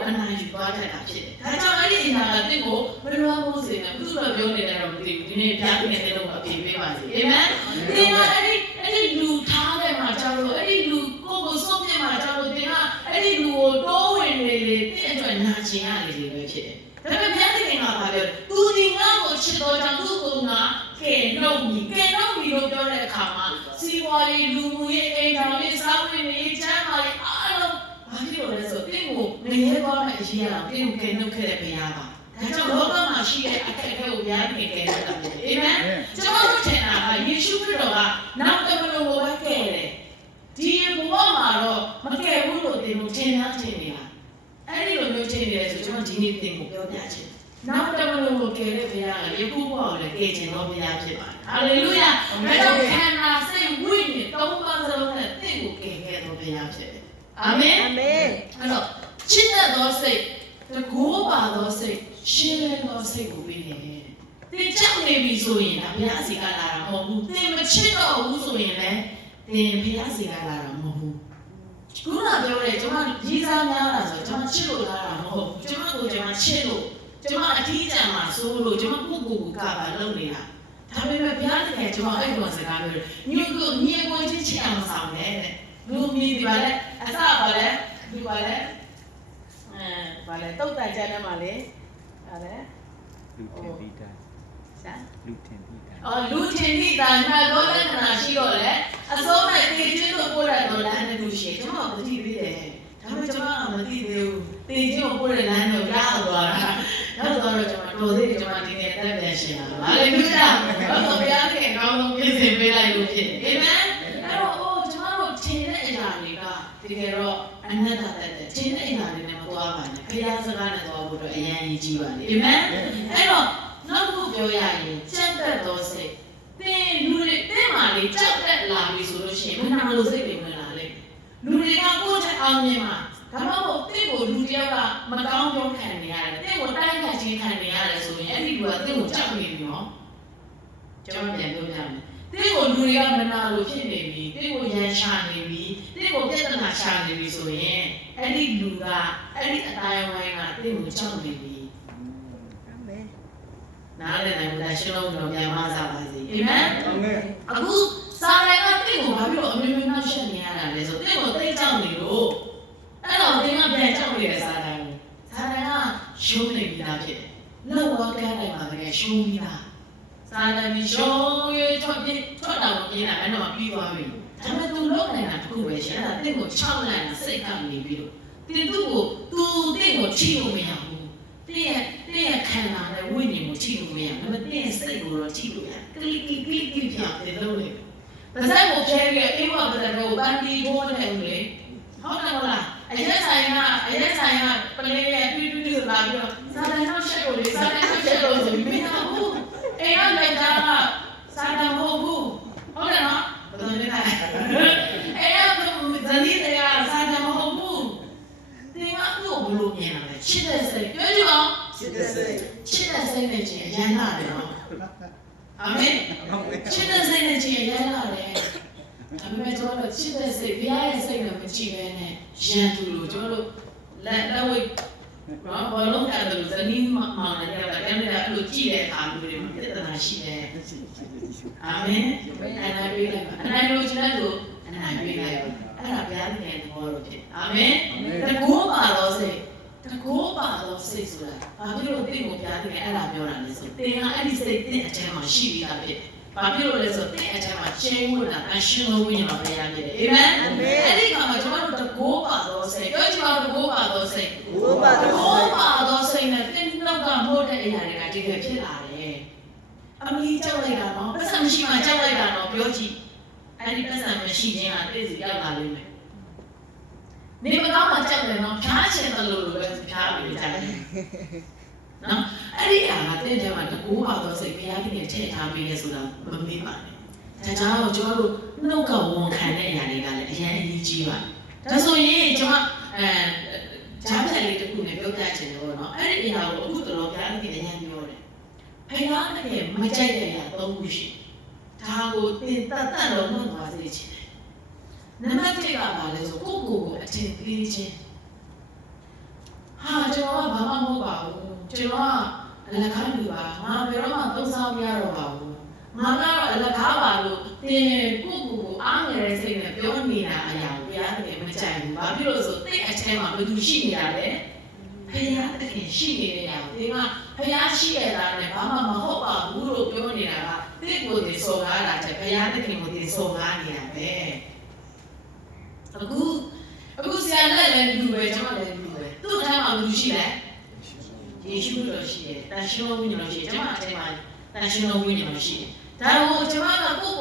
အနာယူသွားတတ်တာဖြစ်တယ်ဒါကြောင့်အဲ့ဒီအရာကသင်ကိုမလွယ်ဘူးစေနဲ့ဘုရားပြောနေတယ်တော့မသိဘူးဒီနေ့ပြပြနေတဲ့တော့အပြေပေးပါစေအာမင်သင်ကအဲ့ဒီလူထားတဲ့မှာကြောက်လို့အဲ့ဒီလူကိုစုပ်ပြမှာကြောက်လို့သင်ကအဲ့ဒီလူကိုတိုးဝင်နေလေသင်အတွက်နာကျင်ရလေပဲဖြစ်တယ်ဒါပေမဲ့မြတ်တင်ကဘာပြောသူဒီငါ့ကိုချစ်တော်ကြောင့်သူ့ကိုငါကဲနှုတ်ပြီးလို့ပြောတဲ့အခါမှာစီဝါရီလူမှုရေးအိမ်တော်ရေးစားဝင်နေချမ်းသာရေးအားလုံးဘာဖြစ်လို့လဲဆိုသင်ကိုနေရဲသွားတဲ့အရေးအရာသင်ကိုကဲနှုတ်ခဲ့တဲ့ဘုရားပါဒါကြောင့်လောကမှာရှိတဲ့အခက်အခဲကိုဘုရားခင်ကဲတာဖြစ်တယ်အာမင်ကျွန်တော်တို့ထင်တာကယေရှုခရစ်တော်ကနောက်တမလို့ပဲကဲတယ်ဒီဘဝမှာတော့မကဲဘူးလို့သင်တို့ထင်နေတာအဲ့ဒီလိုမျိုးထင်နေတယ်ဆိုကျွန်တော်ဒီနေ့သင်ကိုပြောပြချင်နောက်တမလို့ကိုကဲတဲ့ဘုရားကယခုဘဝကိုလည်းကဲခြင်းတော်ဘုရားဖြစ်ပါတယ်ဟာလေလုယာဒါကြောင့်ခန္ဓာစိတ်ဝိညာဉ်သုံးပါးစလုံးနဲ့သင်ကိုကဲခဲ့တော်ဘုရားဖြစ်တယ်အာမင်အဲ့တော့ချစ်တဲ့စိတ်တကူပါသောစိတ်ရှင်းလင်းသောစိတ်ကိုပေးတယ်သင်ကြောက်နေပြီဆိုရင်ဒါဘုရားစီကလာတာမဟုတ်ဘူးသင်မချစ်တော့ဘူးဆိုရင်လည်းသင်ဘုရားစီကလာတာမဟုတ်ဘူးခုနပြောတယ်ကျွန်မကြီးစားများတာဆိုကျွန်မချစ်လို့လာတာမဟုတ်ဘူးကျွန်မကိုကျွန်မချစ်လို့ကျွန်မအထီးကျန်မှာစိုးလို့ကျွန်မကိုကပါလုပ်နေတာဒါပေမဲ့ဘုရားတကယ်ကျွန်မအဲ့လိုစကားပြောတယ်ညီကိုချင်းချစ်အောင်ဆောင်တယ်တဲ့လူမြည်ဒီပါလေအစပါလေဒီပါလေပါလေတုတ်တန်ကျမ်းထဲမှာလေဟာလေလူထင်ပြီးတိုင်းလူထင်ပြီးတိုင်းငါတော့လည်းခဏရှိတော့လေအစိုးရတည်ခြင်းလို့ပို့ရတော့လမ်းတစ်ခုရှိကျွန်တော်မသိသေးတယ်ဒါပေမဲ့ကျွန်တော်မသိသေးဘူးတည်ခြင်းကိုပို့တဲ့လမ်းတော့ကြားသွားတာနောက်တော့ကျွန်တော်တော်သေးကျွန်တော်ဒီနေ့တက်ပြန်ရှင်လာပါလေလူသားတော့ဘုရားခင်ကောင်းဆုံးပြင်ဆင်ပေးလိုက်လို့ဖြစ်တယ်အာမင်အဲ့တော့ကျွန်တော်တို့ထင်တဲ့အရာတွေကတကယ်တော့အနတ္တတဲ့ထင်တဲ့အရာတွေနဲ့မသွားပါနဲ့ဘုရားစကားနဲ့သွားဖို့တော့အရင်ကြီးကြီးပါလေအာမင်အဲ့တော့နောက်တစ်ခုပြောရရင်စက်သက်သောစိတ်သင်လူတွေတင်းမာလေးကြောက်တက်လာပြီဆိုလို့ရှိရင်မနာလို့စိတ်တွေဝင်လာလိမ့်လူတွေကကိုယ့်တဲ့အောင်မြင်မှာဒါမှမဟုတ်တင့်ကိုလူတယောက်ကမကောင်းပြောခံနေရတယ်တင့်ကိုတိုင်းခတ်ခြင်းခံနေရတယ်ဆိုရင်အဲ့ဒီလူကတင့်ကိုကြောက်နေပြီနော်ကျွန်တော်ပြန်ပြောပြမယ်တင့်ကိုလူတွေကမနာလို့ဖြစ်နေပြီတင့်ကိုရန်ရှာနေပြီတင့်ကိုပြဿနာရှာနေပြီဆိုရင်အဲ့ဒီလူကအဲ့ဒီအတိုင်းဝိုင်းကတင့်ကိုကြောက်နေပြီနားလည်နိုင်မှုလားရှင်းလုံးတော်ပြန်မစားပါစေအာမင်အခုစာရကတင့်ကိုဘာဖြစ်လို့အမျိုးမျိုးနှောက်ယှက်နေရတာလဲဆိုတင့်ကိုသိကြောက်နေလို့ လောက်ဝကန်းလိုက်ပါတကယ်ရှုံးပြီးလားစာတန်ဒီရှုံးရွေးထွက်တော့ပြင်းလာအဲ့တော့ပြီးသွားပြီဒါပေမဲ့ तू လောက်နေတာတခုပဲရှင်အဲ့ဒါတင့်ကို6လမ်းစိတ်ကနေပြီးတော့တင်သူ့ကို तू တင့်ကိုချိလို့မရဘူးတဲ့ခံလာတဲ့ဝိညာဉ်ကိုချိလို့မရဘူးဒါပေမဲ့တဲ့စိတ်ကိုတော့ချိလို့ရကလစ်ပြောင်းတယ်လို့လေပါဇက်ကိုဖြဲပြီးအိမ်မှာပါဇက်ကိုပန်းတီထိုးတယ်ဦးလေဟုတ်တယ်မလားအရက်ဆိုင်ကပလေးရဲ့တူလာပြီးတော့စာတန်တော့ရှက်လို့လေစာတန်တော့ရှက်လို့ဆိုပြီးမင်းဘူးအိမ်ကလိုက်တာကစာတန်မဟုတ်ဘူးဟုတ်တယ်နော်ဘယ်လိုလဲအဲ့တော့ဇနီးတွေကစာတန်မဟုတ်ဘူးတင်ကသူ့ကိုဘလို့မြင်လာလဲချစ်တဲ့စိတ်ပြောကြည့်အောင်ချစ်တဲ့စိတ်နဲ့ချင်းရမ်းလာတယ်နော်အာမင်ချစ်တဲ့စိတ်နဲ့ချင်းရမ်းလာတယ်ဒါပေမဲ့ကျွန်တော်တို့ချစ်တဲ့စိတ်ဘုရားရဲ့စိတ်နဲ့မကြည့်ဘဲနဲ့ရန်သူလို့ကျွန်တော်တို့လက်ဝိတ်နော်ဘာလို့လဲဆိုတော့ဇနီးမောင်လည်းအဲ့လိုကြည့်တဲ့အခါမျိုးတွေမှာပြဿနာရှိတယ်အာမင်အနာပြေးလိုက်ပါအနာလို့ကျတဲ့ဆိုအနာပြေးလိုက်ပါအဲ့ဒါဘုရားရဲ့သဘောတော်ဖြစ်အာမင်တကူပါတော့စိတ်ဆိုတာဘာဖြစ်လို့တင့်ကိုဘုရားရဲ့အဲ့ဒါပြောတာလဲဆိုတင်ကအဲ့ဒီစိတ်တင့်အထဲမှာရှိပြီးသားဖြစ်ဘာဖြစ်လို့လဲဆိုတော့တင့်အထဲမှာကျင်းဝတ်တာအရှင်လုံးဝိညာဉ်မှာဘုရားဖြစ်တယ်အာမင်အဲ့ဒီခါမှာကျွန်တော်တို့တကူပါတော့စိတ်ပြောကြပါတကူပါတော့စိတ်နဲ့တင့်နောက်ကမိုးတဲ့အရာတွေကတကယ်ဖြစ်လာတယ်အမီးကြောက်လိုက်တာနော်ပတ်စံမရှိမှကြောက်လိုက်တာနော်ပြောကြည့်အဲ့ဒီပတ်စံမရှိခြင်းကတည့်စီရောက်လာလိမ့်မယ်နေမကောင်းမှကြောက်တယ်နော်ဖြားချင်တယ်လို့ပဲဖြားပြီးကြတယ်နော်အဲ့ဒီအရာကတင့်တယ်မှာတကူပါတော့စိတ်ဘုရားကြီးနဲ့ထည့်ထားပြီးလဲဆိုတာမမေ့ပါနဲ့ဒါကြောင့်ကျွန်တော်တို့နှုတ်ကဝန်ခံတဲ့အရာတွေကလည်းအရင်အရေးကြီးပါတယ်ဒါဆိုရင်ကျွန်မဂျားပယ်လေးတစ်ခုနဲ့ပြောပြချင်တယ်ပေါ့နော်အဲ့ဒီအရာကိုအခုတော်ဘုရားကြီးအရင်ပြောတယ်ဘုရားတကယ်မကြိုက်တဲ့အရာ၃ခုရှိဒါကိုတင်တတ်တော့မှတ်သွားစေချင်တယ်နံပါတ်1ကဘာလဲဆိုကိုအထင်သေးခြင်းဟာကျွန်တော်ကဘာမှမဟုတ်ပါဘူးကျွန်တော်ကအလကားလူပါငါဘယ်တော့မှသုံးစားမရတော့ပါဘူးငါကတော့အလကားပါလို့တင်ကိုအားငယ်တဲ့စိတ်နဲ့ပြောနေတာအရာကိုဘုရားတကယ်မကြိုက်ဘူးဘာဖြစ်လို့ဆိုသိအထဲမှာဘယ်သူရှိနေရလဲဘုရားတကယ်ရှိနေတဲ့အရာကိုဒီမှာဘုရားရှိရတာနဲ့ဘာမှမဟုတ်ပါဘူးလို့ပြောနေတာကသိကိုယ်တည်စော်ကားတာတဲ့ဘုရားတကယ်ကိုတည်စော်ကားနေတာပဲအခုဆရာလည်းလူပဲကျွန်မလည်းလူပဲသူ့အထဲမှာလူရှိလဲယေရှုတော်ရှိတယ်တန်ရှင်တော်ဝိညာဉ်တော်ရှိတယ်ကျွန်မအထဲမှာတန်ရှင်တော်ဝိညာဉ်တော်ရှိတယ်ဒါကိုကျွန်မကကို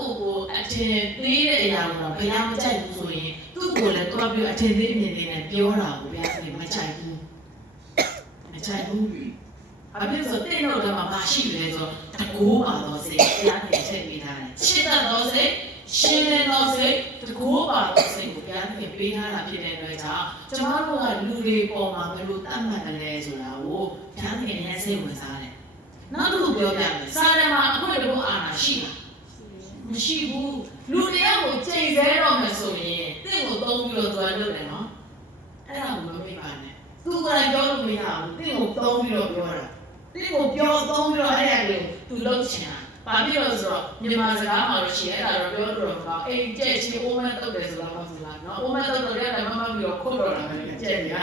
အထင်သေးတဲ့အရာကိုဘုရားမကြိုက်ဘူးဆိုရင်သူ့ကိုလည်းတော့ပြီးအထင်သေးမြင်နေနဲ့ပြောတာကိုဘုရားကမကြိုက်ဘူးအပြည့်စုံတဲ့တော့ကမှမရှိလဲဆိုတကူပါတော့စိတ်ဘုရားနဲ့ချက်ပေးထားတယ်ချစ်တော်စိတ်ရှင်တော်စိတ်တကူပါတော့စိတ်ကိုဘုရားနဲ့ပေးထားတာဖြစ်တဲ့အတွက်ကြောင့်ကျွန်တော်တို့ကလူတွေပေါ်မှာဘယ်လိုတတ်မှတ်တယ်လဲဆိုတာကိုဘုရားနဲ့အရင်စိတ်ဝင်စားတယ်နောက်တစ်ခုပြောပြမယ်စာရမအခွင့်အရေးအာဏာရှိလားမရှိဘူးလူတယောက်ကိုချိန်ဆတော့မယ်ဆိုရင်တင့်ကိုသုံးပြီးတော့သွားလို့တယ်နော်အဲ့ဒါကိုမမေ့ပါနဲ့သူကလည်းပြောလို့မရဘူးတင့်ကိုသုံးပြီးတော့ပြောတာတင့်ကိုပြောသုံးပြီးတော့အဲ့ဒါကိုသူလုပ်ချင်တာဘာဖြစ်လို့ဆိုတော့မြန်မာစကားမှာလို့ရှိရင်အဲ့ဒါတော့ပြောတော့တော့အိမ်ကျက်ချင်းအိုးမတုတ်တယ်ဆိုတာဟုတ်လားနော်အိုးမတုတ်တော့လည်းမမပြီးတော့ခုတ်တော့တာပဲကျက်ရ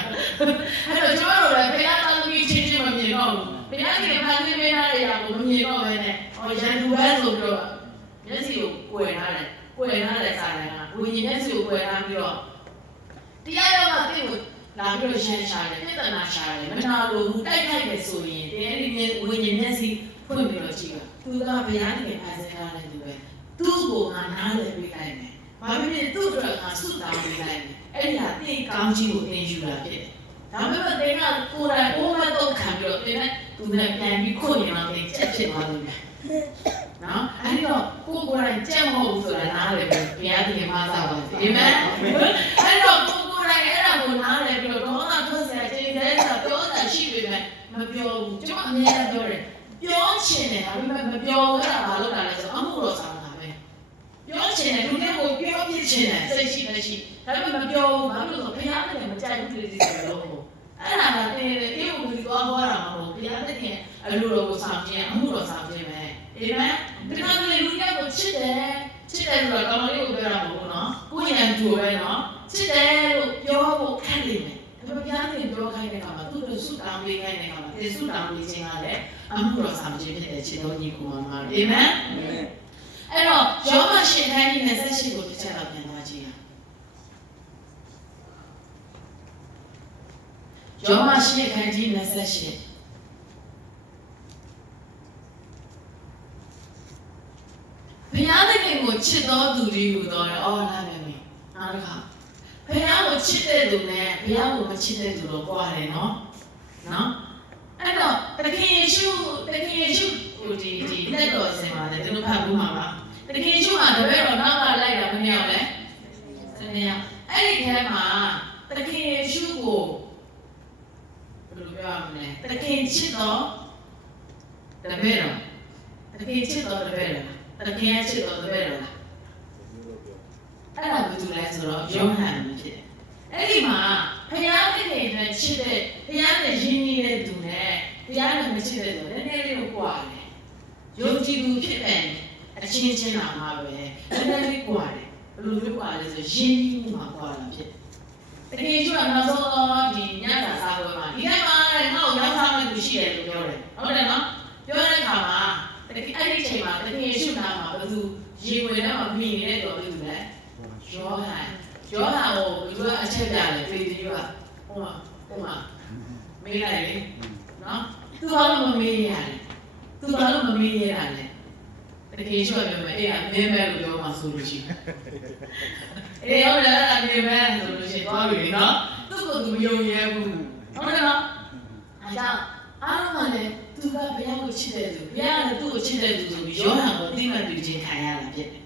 အဲ့တော့ကျွန်တော်တို့လည်းဘုရားတော်ကြီးချင်းချင်းမမြင်တော့ဘူးဘုရားကြီးဖန်ဆင်းပေးထားတဲ့အရာကိုမမြင်တော့ဘဲနဲ့ဟောရန်သူပဲဆိုပြီးတော့မျက်စိကိုကွယ်ထားတဲ့စာရန်ကဝိညာဉ်မျက်စိကိုကွယ်ထားပြီးတော့တရားရောကတင့်ကိုလာပြီးတော့ရှင်းရှာတယ်ပြဿနာရှာတယ်မနာလို့တိုက်ခိုက်တယ်ဆိုရင်တရားဒီဝိညာဉ်မျက်စိဖွင့်ပြီးတော့ကြည့်ပါသူကဘုရားတကယ်ဖန်ဆင်းထားတဲ့သူပဲသူ့ကိုငါနားလည်ပေးလိုက်မယ်ဘာဖြစ်ဖြစ်သူ့အတွက်ငါဆုတောင်းပေးလိုက်မယ်အဲ့ဒီဟာတင့်ကောင်းကြီးကိုသင်ယူလာဖြစ်တယ်ဒါပေမဲ့တင်ကကိုယ်တိုင်အိုးမတော့ခံပြီးတော့တင်နဲ့သူနဲ့ပြန်ပြီးခုတ်နေတော့တင်ချက်ဖြစ်သွားလို့နော်အဲ့ဒီတော့ကိုယ်တိုင်ကြက်မဟုတ်ဘူးဆိုတာနားလည်ပြီးဘုရားတကယ်မသားပါဘူးအာမင်အဲ့တော့ကိုယ်တိုင်အဲ့ဒါကိုနားလည်ပြီးတော့ဒေါသထွက်စရာချိန်တဲ့ဆိုပြောတာရှိပေမဲ့မပြောဘူးကျွန်တော်အများကြီးပြောတယ်ပြောချင်တယ်ဒါပေမဲ့မပြောဘူးအဲ့ဒါဘာလို့လဲဆိုတော့အမှုတော်ဆောင်တာပဲပြောချင်တယ်လူတွေကိုပြောပြချင်တယ်စိတ်ရှိလက်ရှိဒါပေမဲ့မပြောဘူးဘာလို့လဲဆိုတော့ဘုရားတကယ်မကြိုက်ဘူးဒီလိုလို့အဲ့ဒါကတင်းအေးဘူးသွားဟောတာမဟုတ်ဘုရားတကယ်အလိုတော်ကိုဆောင်ခြင်းအမှုတော်ဆောင်ခြင်းပဲအာမင်ဒီမှာလေလူတွေကိုချစ်တယ်ဆိုတော့ကောင်းလေးကိုပြောတာမဟုတ်ဘူးနော်ကိုယ့်ရန်သူပဲနော်ချစ်တယ်လို့ပြောဖို့ခက်နေတယ်ဒါပေမဲ့ဘုရားက တင်ပြောခိုင်းတဲ့အခါမှာသူ့တို့ဆုတောင်းပေးခိုင်းတဲ့အခါမှာဒီဆုတောင်းပေးခြင်းကလည်းအမှုတော်ဆောင်ခြင်းဖြစ်တဲ့ခြေတော်ကြီးကိုမှာအာမင်အဲ့တော့ယောမရှင်ခန်းကြီး28ကိုတစ်ချက်တော့ပြန်သွားကြည့်ရအောင်ယောမရှင်ခန်းကြီး28ဘုရားသခင်ကိုချစ်တော်သူတွေဟူသောအော်လာမယ်အားလုံးဘုရားကိုချစ်တဲ့သူနဲ့ဘုရားကိုမချစ်တဲ့သူတော့ကြွားတယ်နော်အဲ့တော့တခင်ယေရှုဟိုဒီလက်တော်စင်ပါတယ်သူတို့ဖတ်ဘူးမှာပါတခင်ယေရှုကတပည့်တော်နောက်ကလိုက်တာဘယ်နှယောက်လဲ7ယောက်အဲ့ဒီထဲမှာတခင်ယေရှုကိုဘယ်လိုပြောရမလဲတခင်ချစ်တော်တပည့်တော်တခင်ချစ်တော်တပည့်တော်တခင်ချစ်တော်တပည့်တော်အဲ့ဒါဘာလို့လဲဆိုတော့ယောဟန်ဖြစ်တယ်အဲ့ဒီမှာဘုရားသခင်နဲ့ချစ်တဲ့ဘုရားနဲ့ယဉ်ကျေးတဲ့သူနဲ့ဘုရားနဲ့မချစ်တဲ့သူနည်းနည်းလေးကိုကွာတယ်ယုံကြည်သူဖြစ်တဲ့အချင်းချင်းလာမှာပဲနည်းနည်းလေးကွာတယ်ဘယ်လိုမျိုးကွာလဲဆိုယဉ်ကျေးမှုမှာကွာတာဖြစ်တယ်တကယ်ကျတော့နောက်ဆုံးဒီညတာစားပွဲမှာဒီတိုင်းမှာငါ့ကိုရောက်စားမဲ့သူရှိတယ်လို့ပြောတယ်ဟုတ်တယ်နော်ပြောတဲ့အခါမှာတကယ်အဲ့ဒီအချိန်မှာတကယ်ရှုနာမှာဘယ်သူရေဝင်တော့မှမိနေတဲ့တော်ဘယ်သူလဲယောဟန်ကိုဘယ်လိုအချက်ပြလဲဖေးတီကဟိုမှာမေးလိုက်လေနော်သူဘာလို့မမေးရလဲသူဘာလို့မမေးရတာလဲတကယ်ရှုပြောမယ်အေးအမင်းပဲလို့ပြောမှဆိုလို့ရှိတယ်အေးဟုတ်တယ်အမင်းပဲဆိုလို့ရှိရင်သွားပြီနော်သူ့ကိုသူမယုံရဲဘူးဟုတ်တယ်နော်အဲကြောင့်အားလုံးကလည်းသူကဘုရားကိုချစ်တဲ့သူဘုရားကလည်းသူ့ကိုချစ်တဲ့သူဆိုပြီးယောဟန်ကိုသိမှတ်ပြီးခြင်းခံရတာဖြစ်တယ်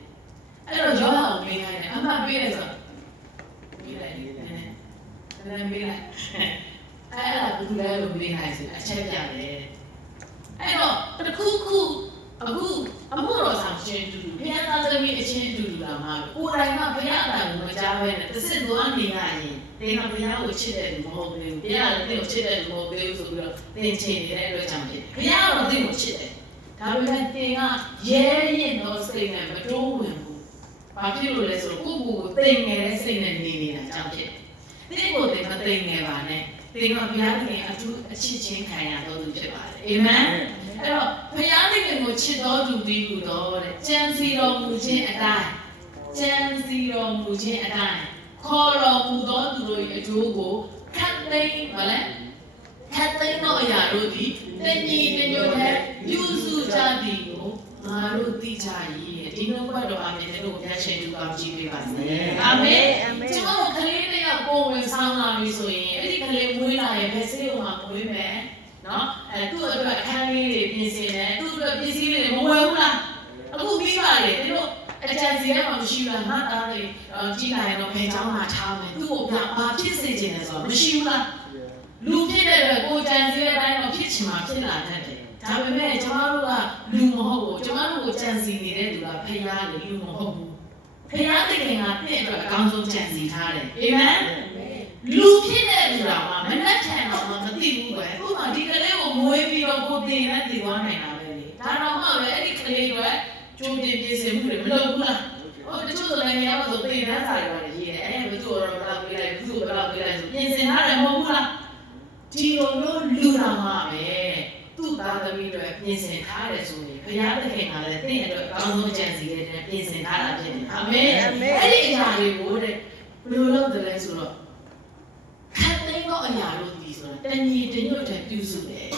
အဲ့တော့ယောဟန်ကိုမေးခိုင်းတယ်အမှတ်ပေးတယ်ဆိုမေးလိုက်တယ်မေးလိုက်အဲ့ဒါဘယ်သူလဲလို့မေးခိုင်းဆိုအချက်ပြတယ်အဲ့တော့တခုခုအခုအမှုတော်ဆောင်ခြင်းတူဘုရားသားသမီးအချင်းတူလာမှာကိုယ်တိုင်ကဘုရားအတိုင်းကိုမကြားဘဲနဲ့တစ်စစ်သွားနေရရင်သင်ကဘုရားကိုချစ်တဲ့လူမဟုတ်ဘူးဘုရားကသင်ကိုချစ်တဲ့လူမဟုတ်ဘူးဆိုပြီးတော့သင်ချင်နေတဲ့အတွက်ကြောင့်ဖြစ်တယ်ဘုရားကတော့သင်ကိုချစ်တယ်ဒါပေမဲ့သင်ကရဲရင်တော့စိတ်နဲ့မတိုးဝင်ဘူးဘာဖြစ်လို့လဲဆိုတော့ကိုယ့်ကိုယ်ကိုသိငယ်တဲ့စိတ်နဲ့နေနေတာကြောင့်ဖြစ်တယ်သင်ကိုယ်သင်မသိငယ်ပါနဲ့သင်ကဘုရားသခင်အထူးအချစ်ချင်းခံရတော်သူဖြစ်ပါတယ်အာမင်အဲ့တော့ဘုရားသခင်ကိုချစ်တော်သူတည်ဟူသောတဲ့ကြံစီတော်မူခြင်းအတိုင်းခေါ်တော်မူသောသူတို့၏အကျိုးကိုခတ်သိမ်းဗလဲခတ်သိမ်းသောအရာတို့သည်တညီတညွတ်တဲ့ပြုစုကြသည်ကိုငါတို့သိကြ၏ဒီနှုတ်ဘတ်တော်အမြဲတို့ဘုရားရှင်သူကောင်းကြီးပေးပါစေအာမင်ကျွန်တော်ကလေးတွေကပုံဝင်ဆောင်လာပြီဆိုရင်အဲ့ဒီကလေးမွေးလာရင်ဘယ်စေးမှာမွေးမယ်နော်သူ့အတွက်အခန်းလေးတွေပြင်ဆင်တယ်သူ့အတွက်ပစ္စည်းတွေမဝယ်ဘူးလားအခုပြီးပါလေတို့အကြံစီရမှာမရှိဘူးလားငါသားလေးကြီးလာရင်တော့ဘယ်เจ้าမှာထားမယ်သူ့ကိုဘာဖြစ်စေချင်လဲဆိုတော့မရှိဘူးလားလူဖြစ်တဲ့အတွက်ကိုကြံစီတဲ့အတိုင်းတော့ဖြစ်ချင်မှာဖြစ်လာတတ်တယ်ဒါပေမဲ့ကျမတို့ကလူမဟုတ်ဘူးကျမတို့ကိုကြံစီနေတဲ့သူကဖခင်လေလူမဟုတ်ဘူးဖခင်တခင်ကတဲ့အတွက်အကောင်းဆုံးကြံစီထားတယ်အာမင်လူဖြစ်တဲ့လူတော်ကမနှက်ချင်တော့မသိဘူးပဲဥပမာဒီကလေးကိုမွေးပြီးတော့ကိုတင်နဲ့တည်သွားနိုင်တာပဲလေဒါတော့မှပဲအဲ့ဒီကလေးတွေကျိုးတင်ပြင်ဆင်မှုတွေမလုပ်ဘူးလားဟိုတချို့ဆိုလည်းများဆိုတင်နဲ့စာရွာတွေရေးတယ်အဲ့ဘယ်သူ့တော့ဘယ်လောက်ပေးလိုက်ဘယ်သူ့ဘယ်လောက်ပေးလိုက်ဆိုပြင်ဆင်ထားတယ်မဟုတ်ဘူးလားဒီလိုမျိုးလူတော်မှာပဲသူ့သားသမီးတွေပြင်ဆင်ထားတယ်ဆိုရင်ဘုရားသခင်ကလည်းတင့်အတွက်အကောင်းဆုံးကြံစီတဲ့ပြင်ဆင်ထားတာဖြစ်တယ်အာမင်အဲ့ဒီအရာတွေကိုတဲ့ဘယ်လိုလုပ်တယ်လဲဆိုတော့ခတ်သိမ်းသောအရာတို့ဒီဆိုတာတညီတညွတ်တဲ့ပြုစုတယ်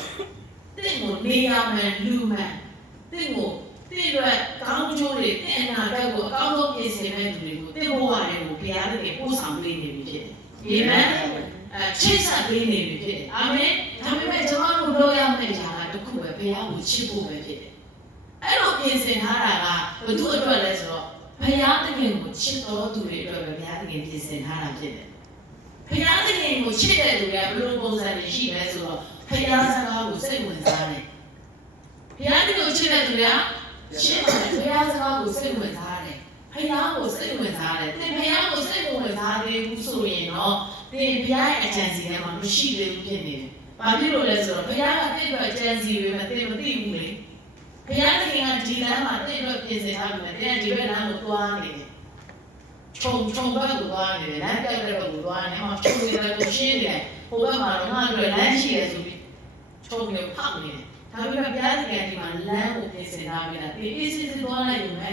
တင့်ကိုနေရာမှန်လူမှန်တင့်ကိုတင့်အတွက်ကောင်းကျိုးတွေတင့်အနာဂတ်ကိုအကောင်းဆုံးပြင်ဆင်မဲ့သူတွေကိုတင့်ဘဝတွေကိုဘုရားသခင်ပို့ဆောင်ပေးနေပြီဖြစ်တယ်အာမင်ချိတ်ဆက်ပေးနေပြီဖြစ်တယ်အာမင်ဒါပေမဲ့ကျွန်တော်တို့လုပ်ရမယ့်အရာကတစ်ခုပဲဘုရားကိုချစ်ဖို့ပဲဖြစ်တယ်အဲ့လိုပြင်ဆင်ထားတာကဘယ်သူအတွက်လဲဆိုတော့ဘုရားသခင်ကိုချစ်တော်သူတွေအတွက်ပဲဘုရားသခင်ပြင်ဆင်ထားတာဖြစ်တယ်ဘုရားသခင်ကိုချစ်တဲ့သူတွေကဘယ်လိုပုံစံတွေရှိလဲဆိုတော့ဘုရားစကားကိုစိတ်ဝင်စားတယ်ဘုရားသခင်ကိုချစ်တဲ့သူတွေကချစ်တယ်ဘုရားစကားကိုစိတ်ဝင်စားတယ်ဘုရားကိုစိတ်ဝင်စားတယ်သင်ဘုရားကိုစိတ်ဝင်စားသေးဘူးဆိုရင်တော့သင်ဘုရားရဲ့အကြံစီထဲမှာမရှိသေးဘူးဖြစ်နေတယ်။ဘာဖြစ်လို့လဲဆိုတော့ဘုရားကသင်အတွက်အကြံစီတွေမသိဘူးလေ။ဘုရားသခင်ကဒီလမ်းမှာသင်အတွက်ပြင်ဆင်ထားပြီ။သင်ကဒီဘက်လမ်းကိုသွားနေတယ်။ ခြုံဘက်ကိုသွားနေတယ်လမ်းပြောက်တဲ့ဘက်ကိုသွားနေမှာခြုံနေတယ်ကိုရှင်းနေတယ်ဟိုဘက်မှာတော့ငါတို့လမ်းရှိတယ်ဆိုပြီးခြုံနေဖောက်နေတယ်ဒါပေမဲ့ဘုရားသခင်ဒီမှာလမ်းကိုပြင်ဆင်ထားပြီးတာဒီအေးစစ်စစ်သွားလိုက်ရုံပဲ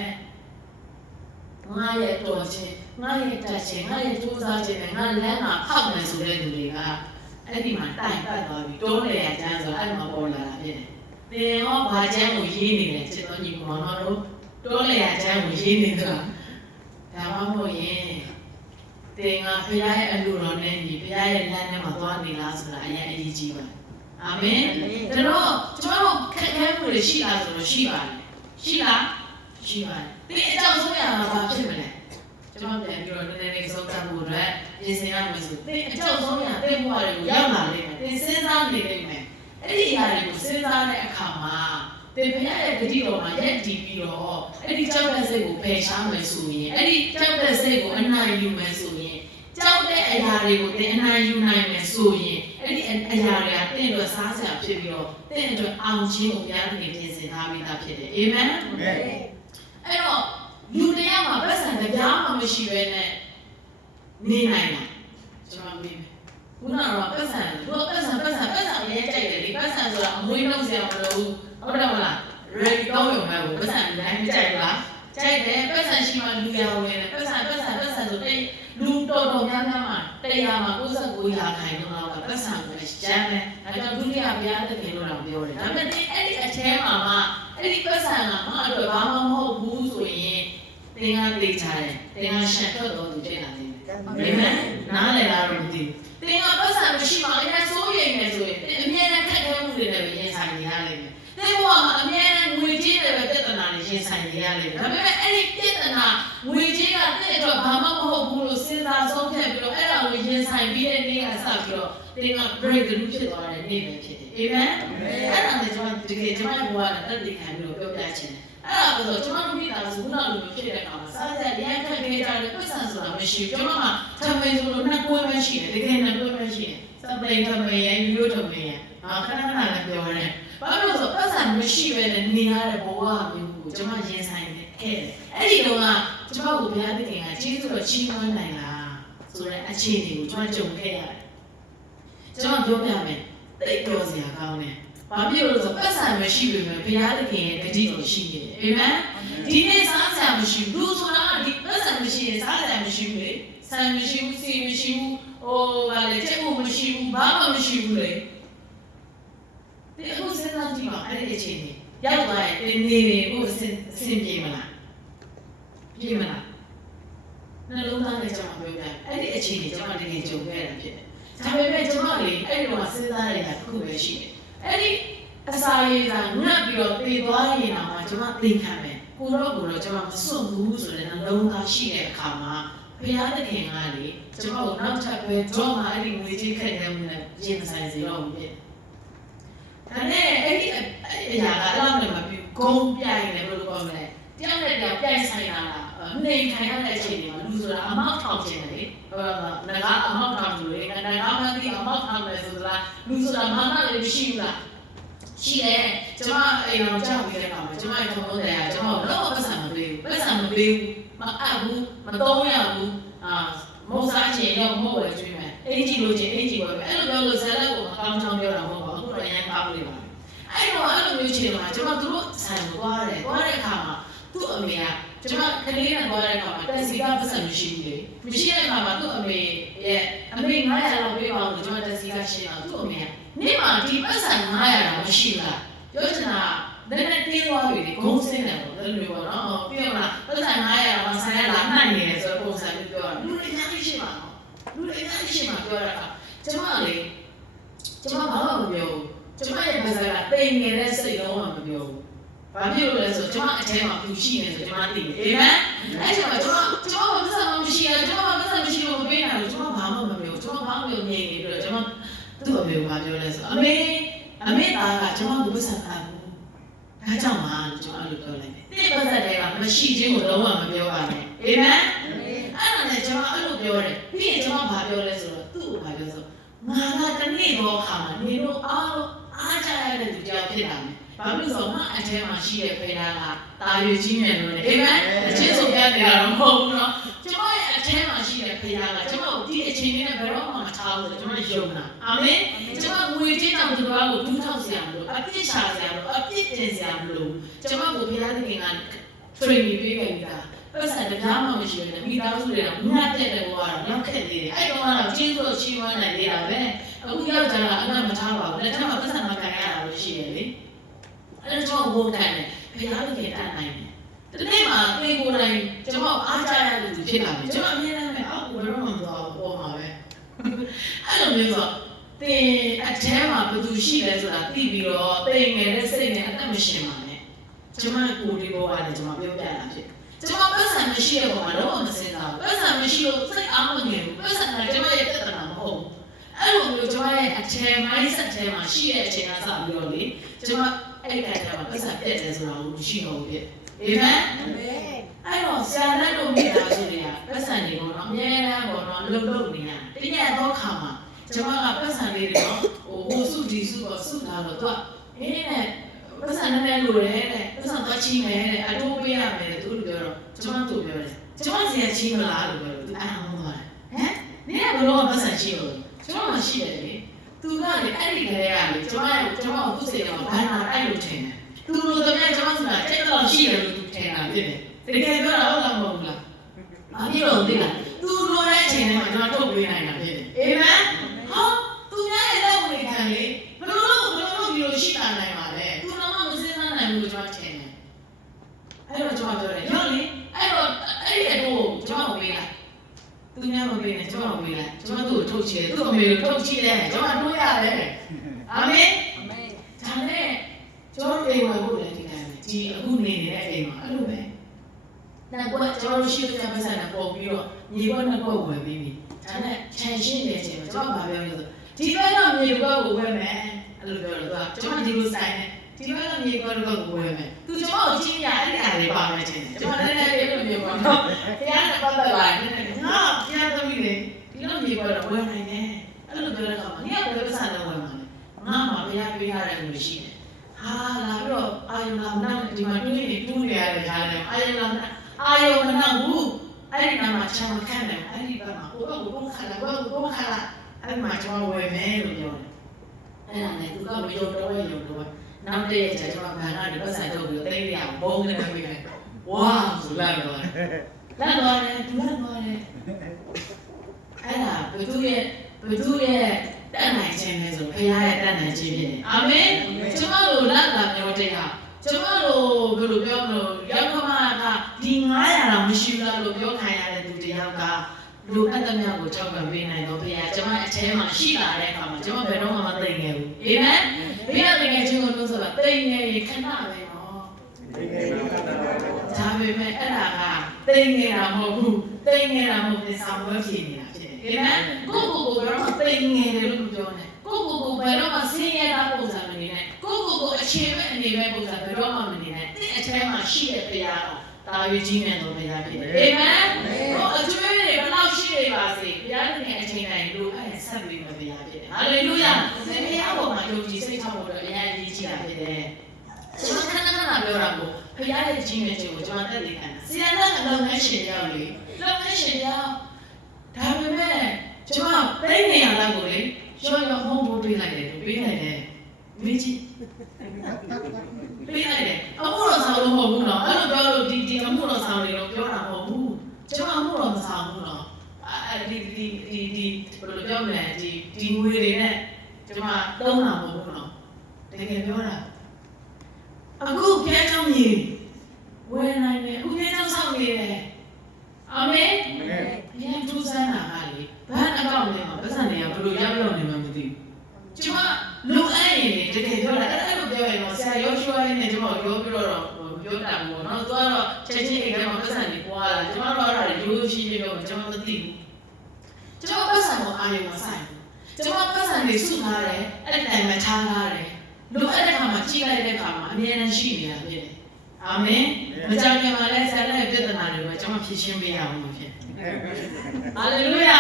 ငါရဲ့တော်ချင်းငါရဲ့တက်ချင်းငါရဲ့ကြိုးစားခြင်းနဲ့ငါလမ်းမှာဖောက်မယ်ဆိုတဲ့လူတွေကအဲ့ဒီမှာတိုင်ပတ်သွားပြီးတိုးလေရကျန်းဆိုအဲ့မှာပေါ်လာတာဖြစ်တယ်။သင်ရောဘာကျန်းကိုရေးနေတယ်ချစ်တော်ညီကောင်တို့တိုးလေရကျန်းကိုရေးနေသလားဒါမှမဟုတ်ရင်သင်ကဘုရားရဲ့အလိုတော်နဲ့ညီဘုရားရဲ့လမ်းထဲမှာသွားနေလားဆိုတာအရင်အရေးကြီးပါအာမင်ဒါတော့ကျွန်တော်ခက်ခဲမှုတွေရှိလားဆိုတော့ရှိပါတယ်ရှိလားရှိပါတယ်ဒီအကြောင်းဆုံးရမှာဘာဖြစ်မလဲကျွန်တော်ပြန်ပြီးတော့နည်းနည်းလေးဆုံးသတ်ဖို့အတွက်ပြင်ဆင်ရမယ်ဆိုဒီအကြောင်းဆုံးရတဲ့ဘဝတွေကိုရောက်လာလိမ့်မယ်သင်စဉ်းစားနေလိမ့်မယ်အဲ့ဒီအရာတွေကိုစဉ်းစားတဲ့အခါမှာသင်ဘုရားရဲ့ဂတိတော်မှာရက်တည်ပြီးတော့အဲ့ဒီကြောက်တဲ့စိတ်ကိုပယ်ရှားမယ်ဆိုရင်အဲ့ဒီကြောက်တဲ့စိတ်ကိုအနိုင်ယူမယ်ဆိုရင်ကြောက်တဲ့အရာတွေကိုသင်အနိုင်ယူနိုင်မယ်ဆိုရင်အဲ့ဒီအရာတွေကသင်တို့စားစရာဖြစ်ပြီးတော့သင်တို့အောင်ခြင်းကိုဘုရားသခင်ပြင်ဆင်ထားပြီးသားဖြစ်တယ်အာမင်အဲ့တော့လူတရားမှာပတ်စံတရားမှမရှိဘဲနဲ့နေနိုင်တာကျွန်တော်မေးမယ်ခုနကတော့ပတ်စံတို့ပတ်စံအရေးကြိုက်တယ်ဒီပတ်စံဆိုတာအမွေးနှုတ်စရာမလိုဘူးဟုတ်တယ်မလား ready တော့ရုံပဲပတ်စံတိုင်းကြိုက်လားကြိုက်တယ်ပတ်စံရှိမှလူရဝင်တယ်ပတ်စံဆိုတဲ့လူတော်များများမှာတရားမှာ69ရာခိုင်နှုန်းလောက်ကပတ်စံကိုကျမ်းတယ်ဒါကြောင့်ဒုတိယဘုရားသခင်တို့တော့ပြောတယ်ဒါပေမဲ့အဲ့ဒီအထဲမှာမှအဲ့ဒီပတ်စံကမအတွက်ဘာမှမဟုတ်ဘူးဆိုရင်သင်ကသိချတယ်သင်ကရှံထွက်တော်သူဖြစ်လာတယ်အာမင်နားလည်လားတော့မသိဘူးသင်ကပတ်စံမရှိမှအရင်စိုးရိမ်နေဆိုရင်သင်အမြဲတမ်းခက်ခဲမှုတွေနဲ့ပဲရင်ဆိုင်နေရလိမ့်မယ်သင်ဘဝမှာအမြဲတမ်းငွေကြေးတွေပဲပြဿနာတွေရင်ဆိုင်နေရလိမ့်မယ်ဒါပေမဲ့အဲ့ဒီပြဿနာငွေကြေးကသင်အတွက်ဘာမှမဟုတ်ဘူးလို့စဉ်းစားဆုံးဖြတ်ပြီးတော့အဲ့ဒါကိုရင်ဆိုင်ပြီးတဲ့နေ့ကစပြီးတော့သင်က break through ဖြစ်သွားတဲ့နေ့ပဲဖြစ်တယ်အာမင်အဲ့ဒါနဲ့ကျွန်တော်တကယ်ကျွန်မဘဝနဲ့တက်တည်ခံပြီးတော့ပြောပြချင်တယ်အဲ့ဒါဆိုကျွန်တော်တို့မိသားစုကလိုဖြစ်တဲ့အခါမှာစားကြရန်ခက်ခဲကြတဲ့ပတ်စံဆိုတာမရှိဘူးကျွန်တော်ကထမင်းဆိုလို့နှစ်ကွဲပဲရှိတယ်တကယ်နှစ်ကွဲပဲရှိတယ်စပလိန်ထမင်းရန်ရိုးထမင်းရန်ခဏလည်းပြောရတယ်ဘာလို့ဆိုပတ်စံမရှိပဲနဲ့နေရတဲ့ဘဝမျိုးကိုကျွန်မရင်ဆိုင်ခဲ့တယ်အဲ့ဒီတော့ကကျွန်မကိုဘုရားသခင်ကကျေးဇူးတော်ချီးမွမ်းနိုင်လားဆိုတဲ့အခြေအနေကိုကျွန်မကြုံခဲ့ရတယ်ကျွန်တော်ပြောပြမယ်တိတ်တော်စရာကောင်းတယ်ဘာဖြစ်လို့ဆိုပတ်စံမရှိပေမဲ့ဘုရားသခင်ရဲ့ဂတိတော်ရှိနေတယ်အာမင်ဒီနေ့စားစရာမရှိဘူးလူဆိုတာဒီပတ်စံမရှိရင်စားစရာမရှိဘူးလေဆန်မရှိဘူးစီမရှိဘူးဗာလေချက်ဖို့မရှိဘူးဘာမှမရှိဘူးလေဒီအခုစဉ်းစားကြည့်ပါအဲ့ဒီအချိန်ကြီးရောက်သွားရင်ဒီနေကိုအဆင်ပြေမလားပြေမလားနှလုံးသားနဲ့ကျွန်တော်ပြောပြအဲ့ဒီအချိန်ကြီးကျွန်တော်တကယ်ကြုံခဲ့ရတာဖြစ်တယ်ဒါပေမဲ့ကျွန်တော်လေအဲ့ဒီတော့စဉ်းစားရတာတစ်ခုပဲရှိတယ်အဲ့ဒီအစာရည်ကငတ်ပြီးတော့ပြေးသွားရင်တော့ကျွန်မသိခံမယ်ကိုတော့ကျွန်မမစွန့်ဘူးဆိုတဲ့နှလုံးသားရှိတဲ့အခါမှာဘုရားသခင်ကလေကျွန်တော်နောက်ထပ်ပဲတော့မှအဲ့ဒီငွေကြေးခက်ခဲမှုနဲ့ရင်ဆိုင်စေတော့ဘူးဖြစ်ဒါနဲ့အဲ့ဒီအရာကအလောက်နဲ့မပြဂုံပြိုင်တယ်ဘယ်လိုပြောမလဲတယောက်နဲ့တယောက်ပြိုင်ဆိုင်လာတာနေခိုင်ရတဲ့အချိန်တွေမှာလူဆိုတာအမောက်ထောင်ခြင်းလေငါကအမောက်ထောင်လို့လေငါကမှဒီအမောက်ထောင်မယ်ဆိုတာလူဆိုတာမမလည်းမရှိဘူးလားရှိတယ်ကျွန်မအိမ်တော်ကြောက်ပြီးတဲ့အခါမှာကျွန်မရဲ့ထုံးတယ်ကျွန်တော်တော့ပတ်စံမပေးဘူးမအပ်ဘူးမသုံးရဘူးမဟုတ်စားချင်တော့မဟုတ်ဝယ်ကျွေးမယ်အင်ဂျီလိုချင်အင်ဂျီဝယ်မယ်အဲ့လိုပြောလို့ဇာတ်လက်ကိုမကောင်းချောင်းပြောတာမဟုတ်ပါဘူးအခုတော့ရမ်းကောင်းနေပါအဲ့တော့အဲ့လိုမျိုးချင်မှာကျွန်မတို့ဆိုင်ကိုသွားတဲ့အခါမှာသူ့အမေကကျွန်မကလေးနဲ့သွားတဲ့အခါမှာတက်စီကပတ်စံမရှိဘူးလေမရှိတဲ့အခါမှာသူ့အမေရဲ့အမေ900လောက်ပေးပါဦးကျွန်မတက်စီကရှင်းတော့သူ့အမေကနေ့မှာဒီပတ်စံ900လောက်မရှိလားပြောချင်တာနည်းနည်းတင်းသွားပြီဂုံးစင်းတယ်ပေါ့အဲ့လိုပေါ့နော်ပြောမလားပတ်စံ900လောက်ဆိုင်ရလာမှတ်နေတယ်ဆိုတော့ပုံစံမျိုးပြောတာလူတွေအများကြီးရှိမှာနော်လူတွေအများကြီးရှိမှာပြောတာကျွန်မလေကျွန်မဘာမှမပြောဘူးကျွန်မရဲ့ပါဇာကတိမ်နေတဲ့စိတ်လုံးဝမပြောဘူးဘာဖြစ်လို့လဲဆိုကျွန်မအထဲမှာဘူးရှိနေဆိုကျွန်မသိတယ်အာမင်အဲ့ဒါကျွန်မပတ်စံမရှိရကျွန်မပတ်စံမရှိလို့မပေးနိုင်ဘူးကျွန်မဘာမှမပြောကျွန်မဘာမှမပြောနေပြီးတော့ကျွန်မသူ့အမေကပြောလဲဆိုအမေသားကကျွန်မကိုပတ်စံထားဘူးဒါကြောင့်မှကျွန်တော်အဲ့လိုပြောလိုက်တယ်တိပတ်စံတွေကမရှိခြင်းကိုလုံးဝမပြောပါနဲ့အာမင်အဲ့ဒါနဲ့ကျွန်မအဲ့လိုပြောတယ်ပြီးရင်ကျွန်မဘာပြောလဲဆိုတော့သူ့ကိုဘာပြောဆိုငါကတနေ့တော့ခါမှာနေလို့အားကြရတဲ့သူကြောင့်ဖြစ်လာတယ်ဘာလို့ဆိုမှအထဲမှာရှိတဲ့ဖေးသားကတာရွေကြီးမြတ်လို့လေအာမင်အချင်းဆုံးပြနေတာတော့မဟုတ်ဘူးเนาะကျွန်မရဲ့အထ ထဲမှာရှိတဲ့ဖခင်ကကျွန်တော်ဒီအချိန်နဲ့ဘယ်တော့မှမထားဘူးကျွန်တော်ယုံတာအာမင်ကျွန်တော်ငွေကြေးကြောင့်ဒီဘဝကိုဒူးထောက်စရာမလိုအပြစ်ရှာစရာမလိုအပြစ်တင်စရာမလိုကျွန်တော်ကိုဖခင်သခင်က training ပေးခဲ့တာပတ်စံတရားမှမရှိဘူးမိသားစုတွေကမြတ်တဲ့ဘဝကတော့ရောက်ခဲ့သေးတယ်အဲ့တော့ကတော့ကျေးဇူးချီးမွမ်းနိုင်နေတာပဲအခုရောက်ကြတာအမှန်မထားပါဘူးလက်ထက်မှာပတ်စံမခံရတာလို့ရှိရလေအဲ့တော့ကျွန်တော်ဝန်ခံတယ်ဖခင်သခင်တတ်နိုင်တယ်ဒီနေ့မှာပေကိုယ်တိုင်ကျွန်တော်အားကြရတဲ့သူဖြစ်လာပြီကျွန်တော်အမြဲတမ်းပဲအောက်ကိုဘယ်တော့မှမသွားဘူးပေါ်မှာပဲအဲ့လိုမျိုးဆိုတင်အထဲမှာဘယ်သူရှိလဲဆိုတာသိပြီးတော့တိမ်ငယ်တဲ့စိတ်နဲ့အသက်မရှင်ပါနဲ့ကျွန်မကိုဒီဘောကလည်းကျွန်မပြောပြတာဖြစ်ကျွန်မပတ်စံမရှိတဲ့ပုံမှာတော့မစင်စားဘူးပတ်စံမရှိလို့စိတ်အားမငယ်ဘူးပတ်စံကကျွန်မရဲ့ပြဿနာမဟုတ်ဘူးအဲ့လိုမျိုးကျွန်မရဲ့အထဲ mindset ထဲမှာရှိတဲ့အချိန်ကစပြီးတော့လေကျွန်မအဲ့ကတည်းကပတ်စံပြတ်တယ်ဆိုတာကိုမရှိတော့ဘူးဖြစ်အာမင်အဲ့တော့ဆရာလက်တို့မိသားစုတွေကပတ်စံတွေပေါ့နော်အများအားပေါ့နော်လုံလုံနေရတရက်တော့ခါမှာကျွန်မကပတ်စံလေးတွေတော့ဟိုစုဒီစုတော့စုလာတော့သူကအေးနဲ့ပတ်စံနဲ့လိုတယ်တဲ့ပတ်စံတော့ချင်းမယ်တဲ့အတိုးပေးရမယ်တဲ့သူတို့ပြောတော့ကျွန်မတို့ပြောတယ်ကျွန်မစီကချင်းမလားလို့ပြောတယ်သူအားမသွားတယ်ဟမ်နင်ကဘလို့ပတ်စံချင်းလို့ကျွန်မမရှိတယ်လေသူကလေအဲ့ဒီကလေးကလေကျွန်မကိုသူ့စေတော့ဘာနာအဲ့လိုထင်တယ်သူလိုတည်းကျွန်မဆိုတာတိတ်တော့ရှိတယ်လို့သူထင်တာဖြစ်တယ်တကယ်ပြောတာဟုတ်လားမဟုတ်ဘူးလားအပြည့်တော့သိလားသူလိုတဲ့အချိန်ထဲမှာကျွန်တော်ထုတ်ပေးနိုင်တာဖြစ်တယ်အာမင်ဟောသူများရဲ့လက်ဝင်ခံလေဘယ်လိုဒီလိုရှိတာနိုင်ပါလဲသူတော့မစင်းစားနိုင်ဘူးကျွန်တော်ထင်တယ်အဲ့တော့ကျွန်တော်ပြောတယ်ရောလေအဲ့တော့အဲ့ဒီအတော့ကျွန်တော်ပေးလိုက်သူများမပေးနဲ့ကျွန်တော်ပေးလိုက်ကျွန်တော်သူ့ကိုထုတ်ချင်တယ်သူ့အမေကိုထုတ်ချင်တယ်ကျွန်တော်တို့ရတယ်အာမင်ဒါနဲ့ကျွန်တော်အိမ်ဝင်ဖို့လည်းဒီတိုင်းပဲဒီအခုနေနေတဲ့အိမ်မှာအဲ့လိုပဲနောက်ကွကျွန်တော်ရှိတဲ့ပတ်စံနဲ့ပေါ်ပြီးတော့မြေခွက်နှစ်ခွက်ဝင်ပြီးပြီဒါနဲ့ခြံရှင်းနေတဲ့အချိန်မှာကျွန်တော်မပြောလို့ဆိုဒီဘက်တော့မြေခွက်ကိုဝယ်မယ်အဲ့လိုပြောတော့သူကကျွန်တော်ဒီလိုဆိုင်နေဒီဘက်တော့မြေခွက်ကိုဝယ်မယ်သူကျွန်တော်ကိုချင်းရအဲ့ဒီအားလေးပါမယ်ချင်းကျွန်တော်လည်းလည်းအဲ့လိုမျိုးပေါ့နော်တရားနဲ့ပတ်သက်လာတယ်ငါတရားသမီးလေဒီလိုမြေခွက်တော့ဝယ်နိုင်တယ်အဲ့လိုပြောတဲ့အခါမှာဒီကဘယ်ပတ်စံနဲ့ဝယ်မှာလဲငါမှဘုရားပေးရတဲ့လူရှိတယ်ဟာလာပြီးတော့အာယုံလာမနာဒီမှာတွေးနေရတယ်ကြားတယ်အာယုံလာမနာအာယုံမနာဘူးအဲ့ဒီမှာချမ်းခံတယ်အဲ့ဒီဘက်မှာဟိုဘက်ကိုခါလာဘက်ကိုခါလာအဲ့မှာကျွန်တော်ဝယ်မယ်လို့ပြောတယ်အဲ့ဒါနဲ့သူကမယုံတော့ရုံတော့နောက်တည့်ရက်ကျကျွန်တော်ဘာသာဒီပတ်စံထုတ်ပြီးတိတ်ရအောင်ဘုံနဲ့ပြေးတယ်ဝါဆိုလာတော့လာတော့တယ်သူလာတော့တယ်အဲ့ဒါဘသူရဲ့တတ်နိုင်ခြင်းလဲဆိုဘုရားရဲ့တတ်နိုင်ခြင်းဖြစ်တယ်အာမင်ကျွန်တော်တို့လက်လာမျိုးတရားကျွန်တော်တို့ဘယ်လိုပြောမလို့ရောက်ခမကဒီ900တောင်မရှိဘူးလို့ပြောခံရတဲ့သူတယောက်ကလူအပ်သမျှကိုထောက်ပံ့ပေးနိုင်တော့ဘုရားကျွန်မအထဲမှာရှိလာတဲ့အခါမှာကျွန်မဘယ်တော့မှမသိငယ်ဘူးအာမင်ဘုရားတကယ်ချင်းကိုလို့ဆိုတာသိငယ်ရင်ခဏပဲနော်သိငယ်ပါဒါပေမဲ့အဲ့ဒါကသိငယ်တာမဟုတ်ဘူးသိငယ်တာမဟုတ်ဘူးစာမွေးဖြစ်နေတာဖြစ်တယ်အာမင်ကိုဘယ်တော့မှသိငယ်တယ်လို့ပြောနေကိုဘယ်တော့မှဆင်းရဲတာပုံစံမနေနဲ့ကိုအခြေမဲ့အနေမဲ့ပုံစံဘယ်တော့မှမနေနဲ့ဒီအထဲမှာရှိတဲ့တရားတာရွေးကြီးမြတ်သောဘုရားဖြစ်တယ်အာမင်ဟောအကျွေးတွေဘယ်လောက်ရှိနေပါစေဘုရားသခင်အချိန်တိုင်းလိုအဲ့ဆက်ပြီးမဘုရားဖြစ်တယ်ဟာလေလုယာသင်ဘုရားပေါ်မှာယုံကြည်စိတ်ထားဖို့အတွက်အများကြီးကြီးတာဖြစ်တယ်ကျွန်တော်ခဏပြောတာကိုဘုရားရဲ့ကြီးမြတ်ခြင်းကိုကျွန်တော်တက်သိခံတာဆရာကအလုံးနဲ့ရှင်ရောက်လေလုံးနဲ့ရှင်ရောက်ဒါပေမဲ့ကျွန်တော်သိနေရတာကိုလေရောမုံဖို့တွေးလိုက်တယ်ပေးလိုက်တယ်မင်းကြီးပေးလိုက်တယ်အမှုတော်ဆောင်လို့မဟုတ်ဘူးနော်အဲ့လိုပြောလို့ဒီအမှုတော်ဆောင်တွေတော့ပြောတာမဟုတ်ဘူးကျွန်တော်အမှုတော်မဆောင်ဘူးနော်ဒီဘယ်လိုပြောမလဲဒီငွေတွေနဲ့ကျွန်မသုံးတာမဟုတ်ဘူးနော်တကယ်ပြောတာအခုပြန်ချောင်းကြီးဝယ်နိုင်တယ်အခုပြန်ချောင်းဆောင်နေတယ်အာမင်ပြန်ထူးဆန်းတာကလေဘာအကောင့်ထဲမှာပတ်စံတွေကဘယ်လိုရောက်နေမှမသိဘူးကျွန်မလုံအဲ့ရင်တကယ်ပြောတာအဲ့လိုပြောရင်တော့ဆရာရောရွှဲနေကျွန်တော်ပြောပြီးတော့ပြောတာပေါ့နော်သူကတော့ချက်ချင်းအိမ်ထဲမှာပတ်စံတွေပွားလာကျွန်တော်တော့အဲ့ဒါရိုးရှိရှိပြောကျွန်တော်မသိဘူးကျွန်တော်ပတ်စံကိုအာရုံမဆိုင်ဘူးကျွန်တော်ပတ်စံတွေစုထားတယ်အဲ့တိုင်မှာထားထားတယ်လုံအဲ့တဲ့ခါမှာကြီးလိုက်တဲ့ခါမှာအမြဲတမ်းရှိနေတာဖြစ်တယ်အာမင်မကြောက်ခင်မှာလည်းဆရာရဲ့ပြဿနာတွေကိုကျွန်တော်ဖြေရှင်းပေးရအောင်ဖြစ်ဟာလေလုယာ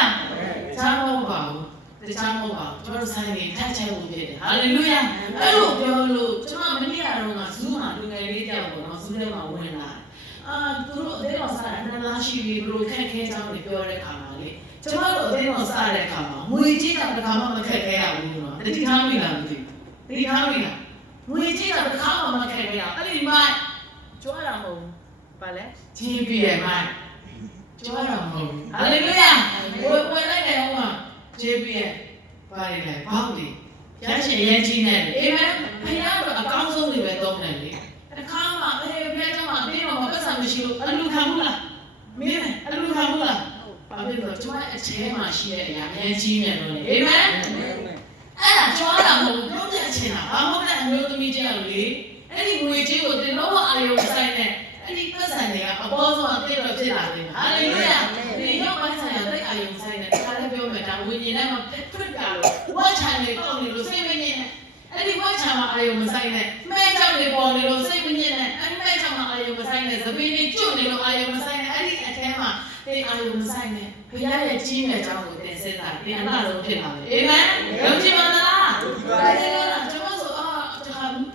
သာမဟုတ်ပါဘူးတခြားမဟုတ်ပါဘူးကျွန်တော်ဆိုင်နေထပ်ချဲဖို့ဖြစ်တယ်ဟာလေလုယာအဲ့လိုပြောလို့ကျွန်တော်မနေ့ကတော့ဇူးမှာလူငယ်လေးတယောက်ပေါ့နော်ဇူးထဲမှာဝင်လာ သူတို့အသေးတော်စားအနလားရှိပြီးဘလို့ခက်ခဲကြောင်းတွေပြောတဲ့ခါမှာလေကျမတို့အသေးတော်စားတဲ့ခါမှာငွေကြီးတောင်တစ်ခါမှမခက်ခဲရဘူးနော်တတိထားမိလားမသိဘူးတတိထားမိလားငွေကြီးတောင်တစ်ခါမှမခက်ခဲရအဲ့ဒီမိုက်ကြွားတာမဟုတ်ဘူးဘာလဲကြီးပြည့်မိုက်ကြွားတာမဟုတ်ဘူးဟာလေလုယာဝယ်လိုက်တယ်ဟုတ်မှာကြီးပြည့်ဘာလဲဘောက်လေရရှိရဲ့ကြီးနေတယ်အာမင်ဖခင်ကတော့အကောင်းဆုံးတွေပဲသုံးတယ်လေတခါမှဖခင်ကြောင့်အတင်းတော့မပတ်စံမရှိလို့အလူခံဘူးလားမင်းအလူခံဘူးလားဘာဖြစ်လို့ကျွန်မအချင်းမှရှိတဲ့အရာအများကြီးမြန်လို့လေအာမင်အဲ့ဒါကြွားတာမဟုတ်ဘူးပြောပြချင်တာဘာမှမဟုတ်တဲ့အမျိုးသမီးကြောက်လေအဲ့ဒီငွေကြီးကိုတင်တော့အာရုံဆိုင်နဲ့အဲ့ဒီပတ်စံတွေကအပေါ်ဆုံးအသိတော့ဖြစ်လာတယ်ဟာလေလုယာဒီရောက်ပိုင်းဆိုင်ရာသိအာရုံဆိုင်နဲ့ဒါလည်းပြောမယ်ဒါဝိညာဉ်နဲ့မှထွတ်တာလို့ဝါချန်လေးပေါ့နေလို့စိတ်မငြိမ်နဲ့အဲ့ဒီဝါချန်မှာအာရုံမဆိုင်နဲ့မဲကြောက်လေးပေါ်နေလို့စိတ်မငြိမ်နဲ့အဲ့ဒီမဲကြောက်မှာအာရုံမဆိုင်နဲ့သပင်းလေးကျွတ်နေလို့အာရုံမဆိုင်နဲ့အဲ့ဒီအထဲမှာဒီအာရုံမဆိုင်နဲ့ဘုရားရဲ့ကြီးမြတ်ကြောင်းကိုသင်ဆက်တာဒီအနာဆုံးဖြစ်လာတယ်အာမင်ယုံကြည်ပါလားကျွန်တော်ဆိ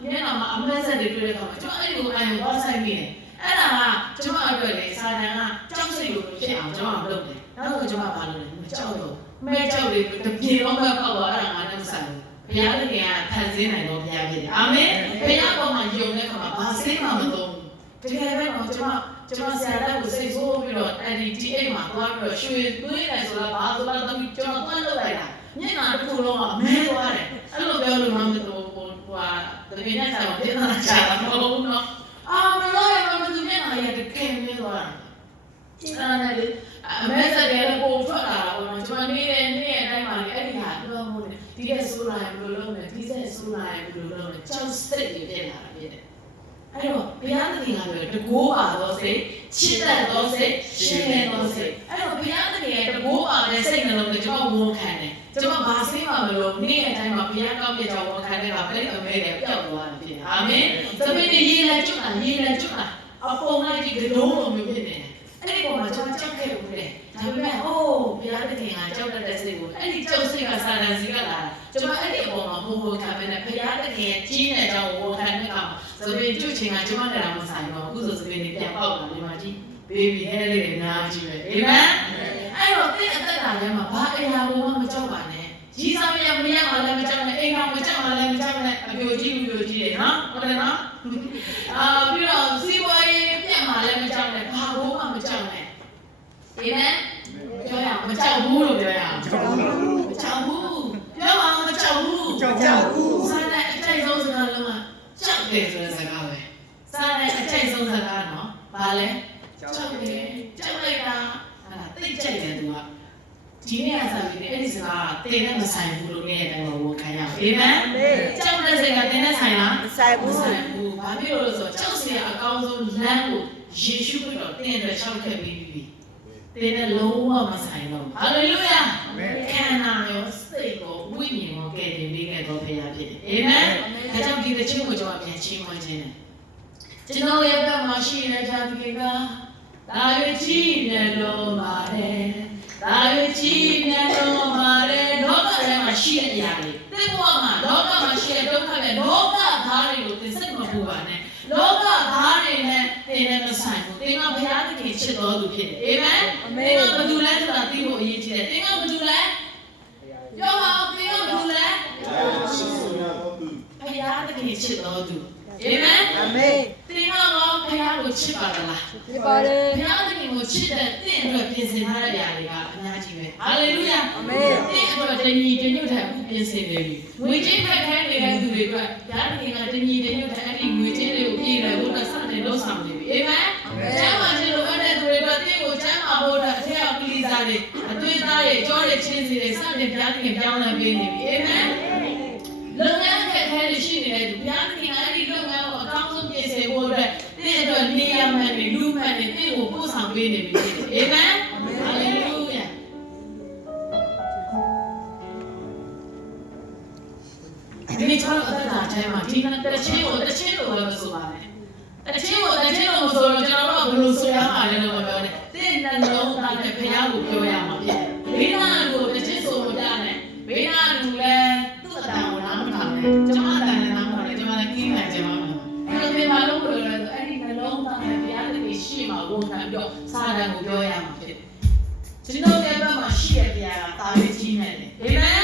ုမျက်နှာမှာအမက်ဆက်တွေတွေ့တဲ့အခါမှာကျွန်တော်အဲ့ဒီကိုအာရုံဝါဆိုင်မိတယ်အဲ့ဒါကကျွန်မအတွက်လေစာတန်ကကြောက်စိတ်လိုဖြစ်အောင်ကျွန်မမလုပ်နဲ့နောက်တော့ကျွန်မဘာလုပ်လဲမကြောက်တော့မဲကြောက်လေးတပြေလုံးပဲပေါက်သွားအဲ့ဒါငါနဲ့မဆိုင်ဘူးဘုရားသခင်ကဖန်ဆင်းနိုင်တော့ဘုရားဖြစ်တယ်အာမင်ဘုရားပေါ်မှာယုံတဲ့အခါမှာဘာစိတ်မှမသုံးဘူးတကယ်ပဲတော့ကျွန်မဆရာတော်ကိုစိတ်ဆိုးပြီးတော့အဲ့ဒီအိမ်မှာသွားပြီးတော့ရွှေသွေးတယ်ဆိုတာဘာဆိုတာတော့ကျွန်တော်သွားလုပ်လိုက်တာမျက်နှာတစ်ခုလုံးကမဲသွားတယ်အဲ့လိုပြောလို့မှမတော်တကယ်နဲ့ဆိုင်တော့ပြန်လာကြတာမဟုတ်ဘူးနော်မလို့ရမသူမျက်နှာရတကယ်မဲသွားတာအဲ့ဒါလေအမဲစတဲ့ကိုထွက်လာတာပေါ့နော်ကျွန်မနေ့အတိုင်းမှာလေအဲ့ဒီဟာပြောမှုတယ်ဒီကဆိုးလာရင်ဘယ်လိုလုပ်လဲဒီကဆိုးလာရင်ဘယ်လိုလုပ်လဲကြောက်စိတ်တွေဖြစ်လာတာဖြစ်တယ်အဲ့တော့ဘုရားသခင်ကပြောတကိုးပါတော့စိတ်ချစ်တတ်တော့စိတ်ရှင်နေတော့စိတ်အဲ့တော့ဘုရားသခင်ရဲ့တကိုးပါတဲ့စိတ်နှလုံးကိုကျွန်တော်ဝန်ခံတယ်ကျွန်မဘာစိတ်မှမလို့နေ့အတိုင်းမှာဘုရားကောင်းပြကြောင်းဝန်ခံတဲ့ကပြိတ္တအမဲနဲ့ပျောက်သွားတယ်ဖြစ်တယ်အာမင်သမီးတွေရေးလဲကျွတ်တာအပုံလိုက်ဒီကဒုံးလိုမျိုးဖြစ်နေတယ်အဲ့ဒီပုံမှာကျွန်တော်ကြောက်ခဲ့ဘူးလေဒါပေမဲ့ဘုရားသခင်ကကြောက်တဲ့စိတ်ကိုအဲ့ဒီကြောက်စိတ်ကစာတန်စီကလာကျွန်မအဲ့ဒီအပေါ်မှာဘုံခံမယ်နဲ့ဘုရားသခင်ရဲ့ကြီးတဲ့ကြောင်းဝန်ခံတဲ့ကမှာသမီးကျွတ်ချင်ကကျွန်မလည်းမဆိုင်တော့အခုဆိုသမီးတွေပြန်ပေါက်လာဒီမှာကြည့်ဘေဘီဟဲလေးတွေနားကြည့်ပဲအာမင်အဲ့တော့ဒီအသက်တာထဲမှာဘာအရာကိုမှမကြောက်ပါနဲ့ကြီးစားမရမရမှလည်းမကြောက်နဲ့အိမ်ကောင်မကြောက်မှလည်းမကြောက်နဲ့အပြိုကြီးတွေနော်ဟုတ်တယ်နော်ပြီးတော့စီးပွားရေးပြတ်မှလည်းမကြောက်နဲ့ဘာကိုမှမကြောက်နဲ့အာမင်ပြောရအောင်မကြောက်ဘူးလို့ပြောရအောင်မကြောက်ဘူးပြောအောင်မကြောက်ဘူးစားတဲ့အကြိုက်ဆုံးစကားလုံးကကြောက်တယ်ဆိုတဲ့စကားပဲစားတဲ့အကြိုက်ဆုံးစကားနော်ဘာလဲကြောက်တယ်ကြောက်လိုက်တာအဲ့ဒါသိကြိုက်တယ်သူကဒီနေ့အစားပြီးအဲ့ဒီစကားတင်နဲ့မဆိုင်ဘူးလို့လည်းတိုင်ပေါ်ခံရအောင်အာမင်ကြောက်တဲ့စိတ်ကတင်နဲ့ဆိုင်လားမဆိုင်ဘူးဘာဖြစ်လို့လဲဆိုတော့ကြောက်စရာအကောင်းဆုံးလမ်းကိုယေရှုခရစ်တော်တင်အတွက်ရှောက်ခဲ့ပြီးပြီတင်နဲ့လုံးဝမဆိုင်တော့ဟာလေလုယာခန္ဓာရောစိတ်ကိုဝိညာဉ်ကိုကယ်တင်ပေးခဲ့တော်ဘုရားဖြစ်တယ်အာမင်ဒါကြောင့်ဒီတစ်ချက်ကိုကျွန်တော်ပြန်ရှင်းမခြင်းတယ်ကျွန်တော်ရဲ့ဘက်မှာရှိတဲ့ဘုရားသခင်ကဒါရွေးကြည့်နေလို့ပါတယ်ဒါရွေးကြည့်နေလို့ပါတယ်လောကထဲမှာရှိတဲ့အရာတွေသင်ဘဝမှာလောကမှာရှိတဲ့ဒုက္ခနဲ့လောကသားတွေကိုသင်စိတ်မပူပါနဲ့လောကသားတွေနဲ့သင်နဲ့မဆိုင်ဘူးသင်ကဘုရားသခင်ချစ်တော်သူဖြစ်တယ်အာမင်သင်ကဘယ်သူလဲဆိုတာသိဖို့အရေးကြီးတယ်သင်ကဘယ်သူလဲပြောပါဦးသင်ကဘယ်သူလဲဘုရားသခင်ချစ်တော်သူအာမင်သင်ကတော့ဘုရားကိုချစ်ပါသလားချစ်ပါတယ်ဘုရားသခင်ကိုချစ်တဲ့သင်အတွက်ပြင်ဆင်ထားတဲ့ຢာတွေကအများကြီးပဲဟာလေလုယာအာမင်သင်အတွက်တညီတညွတ်တဲ့အခုပြင်ဆင်နေပြီငွေကြေးခက်ခဲနေတဲ့သူတွေအတွက်ဘုရားသခင်ကတညီတညွတ်တဲ့အဲ့ဒီငွေကြေးတွေကိုပြည်တယ်ဘုရားစတဲ့လုံးဆောင်နေပြီအာမင်ကျမ်းမာခြင်းလိုအပ်တဲ့သူတွေအတွက်သင်ကိုကျမ်းမာဖို့အတွက်အထက်ကပိလိစားတွေအသွေးသားတွေကြောတွေချင်းစီတွေစတဲ့ဘုရားသခင်ပြောင်းလဲပေးနေပြီအာမင်လုပ်ငန်းခက်ခဲတွေရှိနေတဲ့သူဘုရားသခင်အဲ့ဒီလုပ်ငန်းကိုအကောင်းဆုံးပြင်ဆင်ဖို့အတွက်သင်အတွက်နေရာမှန်တွေလူမှန်တွေသင်ကိုပို့ဆောင်ပေးနေပြီအာမင်ဟာလေလုယာဒီနေ့ကျွန်တော်အသက်တာထဲမှာဒီတစ်ချင်းကိုတစ်ချင်းလိုပဲမဆိုပါနဲ့တစ်ချင်းကိုတစ်ချင်းလိုမဆိုတော့ကျွန်တော်တို့ကဘယ်လိုဆိုရမှာလဲလို့မပြောနဲ့သင်နှလုံးသားနဲ့ဘုရားကိုပြောရမှာဖြစ်ဘေးနာလူကိုတစ်ချင်းဆိုမပြနဲ့ဘေးနာလူလည်းသူ့အတန်ကိုနားမထောင်နဲ့ကျွန်မအတန်နဲ့နားမထောင်နဲ့ကျွန်မလည်းကြီးခံကျွန်မအဲ့ဒီမှာလုံးလို့လည်းအဲ့ဒီနှလုံးသားနဲ့ဘုရားသ ပြီးတော့စာတန်ကိုပြောရမှာဖြစ်တယ်ကျွန်တော်ရဲ့ဘက်မှာရှိတဲ့တရားကတာဝေးကြီးနေတယ်ဒါပေမဲ့